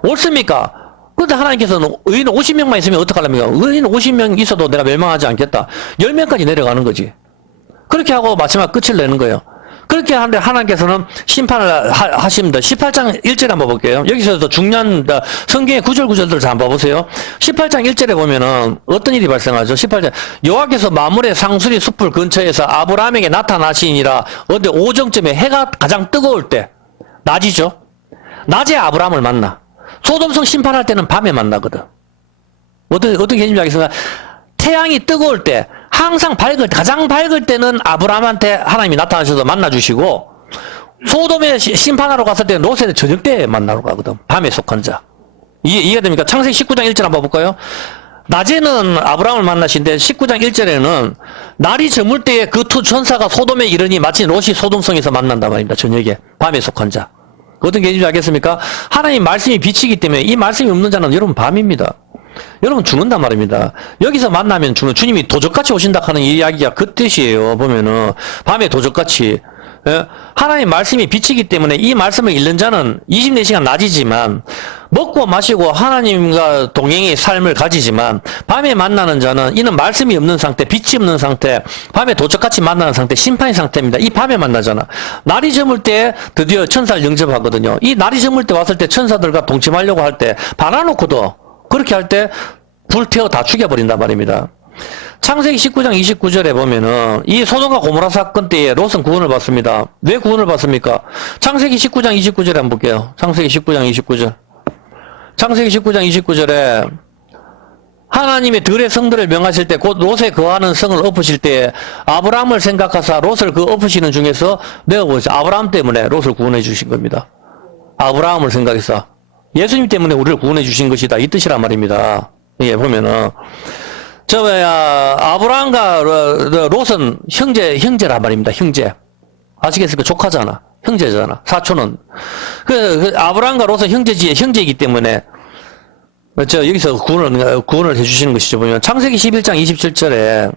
옳습니까? 그런데 하나님께서는 의인 50명만 있으면 어떡하랍니까? 의인 50명 있어도 내가 멸망하지 않겠다. 10명까지 내려가는 거지. 그렇게 하고 마지막 끝을 내는 거예요. 그렇게 하는데 하나님께서는 심판을 하십니다. 18장 1절에 한번 볼게요. 여기서도 중요한 성경의 구절들을 잘 한번 봐보세요. 18장 1절에 보면은 어떤 일이 발생하죠? 18장 여호와께서 마물의 상수리 숲을 근처에서 아브라함에게 나타나시니라. 어디 오정쯤에 해가 가장 뜨거울 때 낮이죠. 낮에 아브라함을 만나. 소돔성 심판할 때는 밤에 만나거든. 어떤 개념인지 알겠습니까? 태양이 뜨거울 때 항상 가장 밝을 때는 아브라함한테 하나님이 나타나셔서 만나주시고 소돔에 심판하러 갔을 때는 롯에 저녁 때 만나러 가거든. 밤에 속한 자. 이해가 됩니까? 창세기 19장 1절 한번 볼까요? 낮에는 아브라함을 만나신데 19장 1절에는 날이 저물 때에 그 두 천사가 소돔에 이르니 마치 롯이 소돔성에서 만난단 말입니다. 저녁에. 밤에 속한 자. 어떤 개념인지 알겠습니까? 하나님 말씀이 빛이기 때문에 이 말씀이 없는 자는 여러분 밤입니다. 여러분 죽는단 말입니다. 여기서 만나면 죽는 주님이 도적같이 오신다 하는 이야기가 그 뜻이에요. 보면은 밤에 도적같이 하나님 말씀이 빛이기 때문에 이 말씀을 읽는 자는 24시간 낮이지만 먹고 마시고 하나님과 동행의 삶을 가지지만 밤에 만나는 자는 이는 말씀이 없는 상태, 빛이 없는 상태, 밤에 도적같이 만나는 상태, 심판의 상태입니다. 이 밤에 만나잖아. 날이 저물 때 드디어 천사를 영접하거든요. 이 날이 저물 때 왔을 때 천사들과 동침하려고 할 때 받아놓고도 그렇게 할 때 불태워 다 죽여버린단 말입니다. 창세기 19장 29절에 보면은 이 소돔과 고모라 사건 때에 롯은 구원을 받습니다. 왜 구원을 받습니까? 창세기 19장 29절에 한번 볼게요. 창세기 19장 29절. 창세기 19장 29절에 하나님의 들의 성들을 명하실 때 곧 롯에 거하는 성을 엎으실 때 아브라함을 생각하사 롯을 그 엎으시는 중에서 내가 보세요. 아브라함 때문에 롯을 구원해 주신 겁니다. 아브라함을 생각해서 예수님 때문에 우리를 구원해 주신 것이다. 이 뜻이란 말입니다. 예, 보면은 아브라함과 롯은 형제란 말입니다. 형제. 아시겠습니까? 조카잖아. 형제잖아. 사촌은. 아브라함과 롯은 형제이기 때문에 여기서 구원을 해주시는 것이죠. 보면, 창세기 11장 27절에,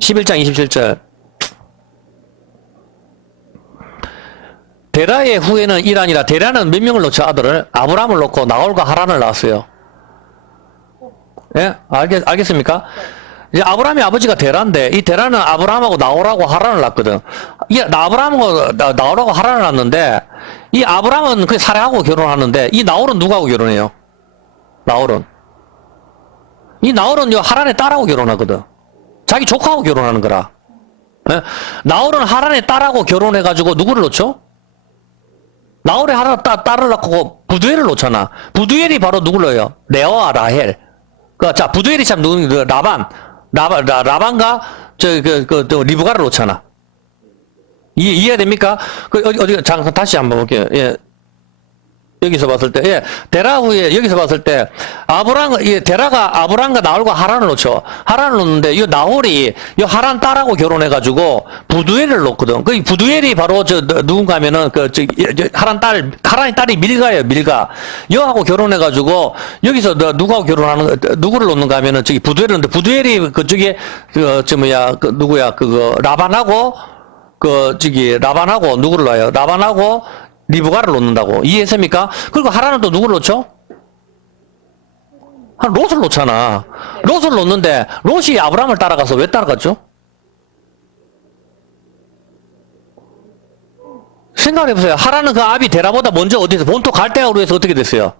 11장 27절. 데라의 후에는 이란이라. 데라는 몇 명을 놓죠? 아들을? 아브람을 놓고 나홀과 하란을 낳았어요. 예? 알겠습니까? 이제 아브람의 아버지가 데라인데, 이 데라는 아브람하고 나홀하고 하란을 낳았거든. 이 아브람하고 나홀하고 하란을 낳았는데, 이 아브람은 그 사례하고 결혼하는데, 이 나홀은 누구하고 결혼해요? 나홀은. 이 나홀은 하란의 딸하고 결혼하거든. 자기 조카하고 결혼하는 거라. 예? 나홀은 하란의 딸하고 결혼해가지고 누구를 놓죠? 나홀의 하란 딸을 낳고 부두엘을 놓잖아. 부두엘이 바로 누구를 넣어요? 레아와 라헬. 자, 부두엘이 참 라반과 리브가를 놓잖아. 이해됩니까? 잠깐 다시 한번 볼게요. 예. 여기서 봤을 때, 예, 데라 후에, 여기서 봤을 때, 데라가 아브람과 나홀과 하란을 놓죠. 하란을 놓는데, 이 나홀이, 이 하란 딸하고 결혼해가지고, 부두엘을 놓거든. 그 부두엘이 바로 누군가 하면은, 하란의 딸이 밀가예요, 밀가. 여하고 결혼해가지고, 여기서 누구하고 누구를 놓는가 하면은, 부두엘을 놓는데, 부두엘이 라반하고, 라반하고 누구를 놔요? 라반하고, 리브가를 놓는다고. 이해했습니까? 그리고 하란은 또 누구를 놓죠? 롯을 놓잖아. 롯을 놓는데, 롯이 아브람을 따라가서 왜 따라갔죠? 생각해보세요. 하란은 그 아비 데라보다 먼저 어디서 본토 갈대아로 해서 어떻게 됐어요?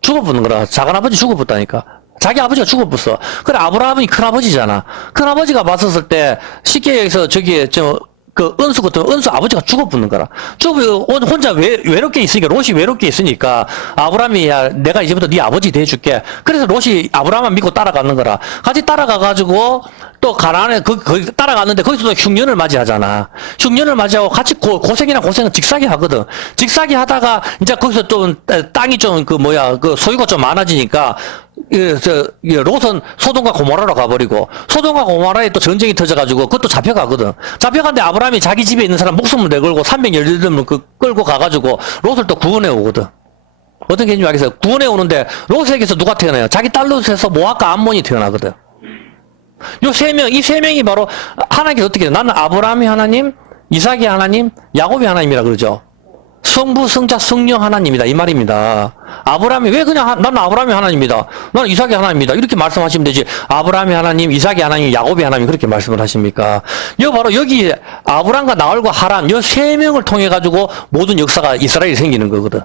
죽어붙는 거라. 작은아버지 죽어붙다니까. 자기 아버지가 죽어붙어. 그래, 아브라함이 큰아버지잖아. 큰아버지가 봤었을 때, 쉽게 여기서 은수 같은, 은수 아버지가 죽어붙는 거라. 혼자 외롭게 있으니까, 롯이 외롭게 있으니까, 아브라함이, 야, 내가 이제부터 네 아버지 돼줄게. 그래서 롯이 아브라함을 믿고 따라가는 거라. 같이 따라가가지고, 또 가나안에, 따라갔는데, 거기서도 흉년을 맞이하잖아. 흉년을 맞이하고 같이 고생이나 고생은 직사기 하거든. 직사기 하다가, 이제 거기서 좀, 땅이 좀, 소유가 좀 많아지니까, 롯은 소돔과 고모라로 가버리고, 소돔과 고모라에 또 전쟁이 터져가지고, 그것도 잡혀가거든. 잡혀갔는데 아브라함이 자기 집에 있는 사람 목숨을 내걸고 318명 끌고 가가지고, 롯을 또 구원해 오거든. 어떤 개인지 알겠어요? 구원해 오는데, 롯에게서 누가 태어나요? 자기 딸 롯에서 모압과 암몬이 태어나거든. 이 세 명이 바로 하나님께서 어떻게 해요? 나는 아브라함이 하나님, 이삭이 하나님, 야곱이 하나님이라 그러죠. 성부, 성자, 성령 하나님이다. 이 말입니다. 아브라함이 왜 그냥 나는 아브라함이 하나님이다. 나는 이삭이 하나님이다. 이렇게 말씀하시면 되지. 아브라함이 하나님, 이삭이 하나님, 야곱이 하나님 그렇게 말씀을 하십니까? 바로 여기 아브라함과 나홀과 하란 이 세 명을 통해 가지고 모든 역사가 이스라엘이 생기는 거거든.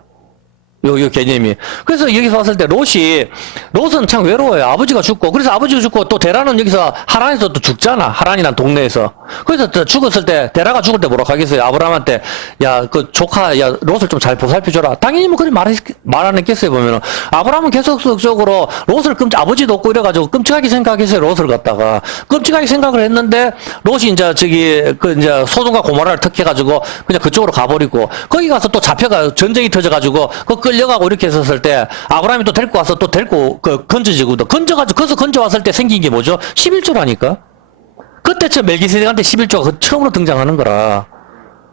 요 개념이. 그래서 여기서 봤을 때 롯은 참 외로워요. 아버지가 죽고. 그래서 아버지가 죽고 또 데라는 여기서 하란에서 또 죽잖아. 하란이란 동네에서. 그래서 죽었을 때, 데라가 죽을 때 뭐라고 하겠어요? 아브라함한테, 야, 조카, 야, 롯을 좀 잘 보살펴줘라. 당연히 뭐 그렇게 말 안 했겠어요, 보면은. 아브라함은 계속적으로 롯을 아버지도 없고 이래가지고 끔찍하게 생각했어요, 롯을 갖다가. 끔찍하게 생각을 했는데, 롯이 이제 이제 소돔과 고모라를 턱해가지고 그냥 그쪽으로 가버리고, 거기 가서 또 전쟁이 터져가지고, 끌려가고 이렇게 했었을 때 아브라함이 또 데리고 와서 건져지거든. 거기서 건져왔을 때 생긴 게 뭐죠? 11조라니까. 그때 저 멜기세덱한테 11조가 처음으로 등장하는 거라.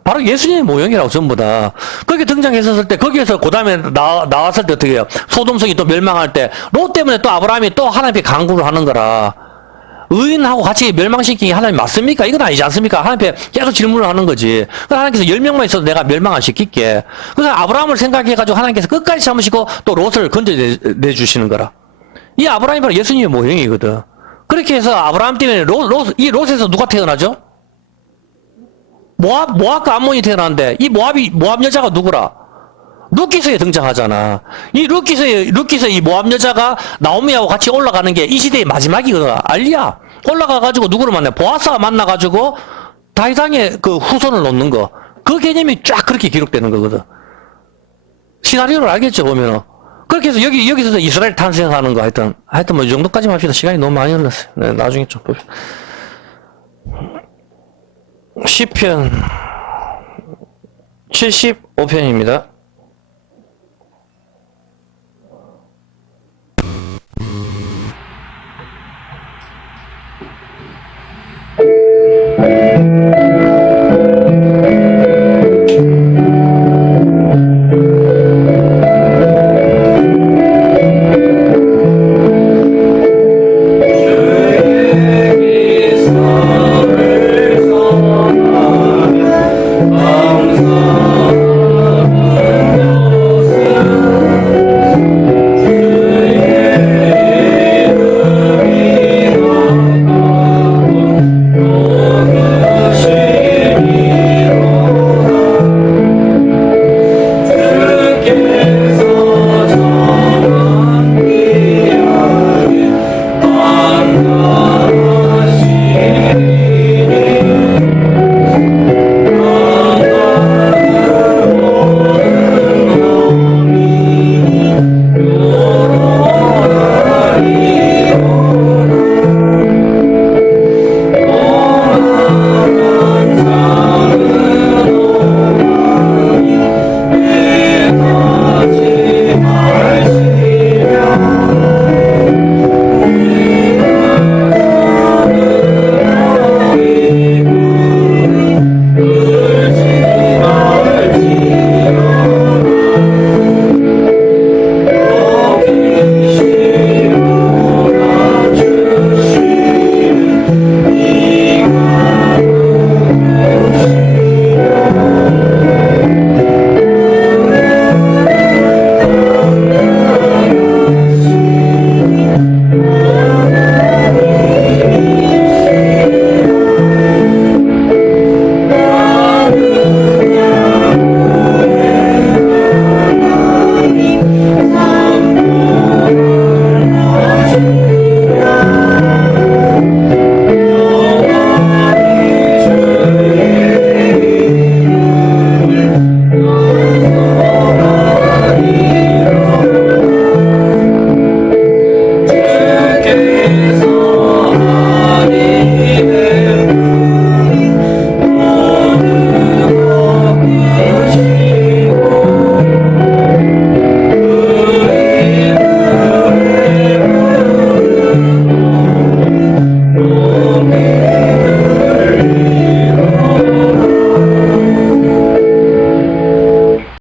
바로 예수님의 모형이라고 전부 다. 거기 등장했었을 때 거기에서 그 다음에 나왔을 때 어떻게 해요? 소돔성이 또 멸망할 때 롯 때문에 또 아브라함이 또 하나님께 간구를 하는 거라. 의인하고 같이 멸망시키기 하나님 맞습니까? 이건 아니지 않습니까? 하나님께 계속 질문을 하는 거지. 그래서 하나님께서 10명만 있어도 내가 멸망 안 시킬게. 그래서 아브라함을 생각해가지고 하나님께서 끝까지 참으시고 또 롯을 건져내주시는 거라. 이 아브라함이 바로 예수님의 모형이거든. 그렇게 해서 아브라함 때문에 이 롯에서 누가 태어나죠? 모압과 암몬이 태어났는데 이 모압 여자가 누구라? 룻기서에 등장하잖아. 이 룻기서에 이 모압 여자가 나오미하고 같이 올라가는 게 이 시대의 마지막이거든. 알리야. 올라가가지고 누구를 만나? 보아스와 만나가지고 다윗왕의 그 후손을 놓는 거. 그 개념이 쫙 그렇게 기록되는 거거든. 시나리오를 알겠죠, 보면은. 그렇게 해서 여기서 이스라엘 탄생하는 거 하여튼 뭐 이 정도까지만 합시다. 시간이 너무 많이 흘렀어요. 네, 나중에 좀 봅시다. 시편 75편입니다.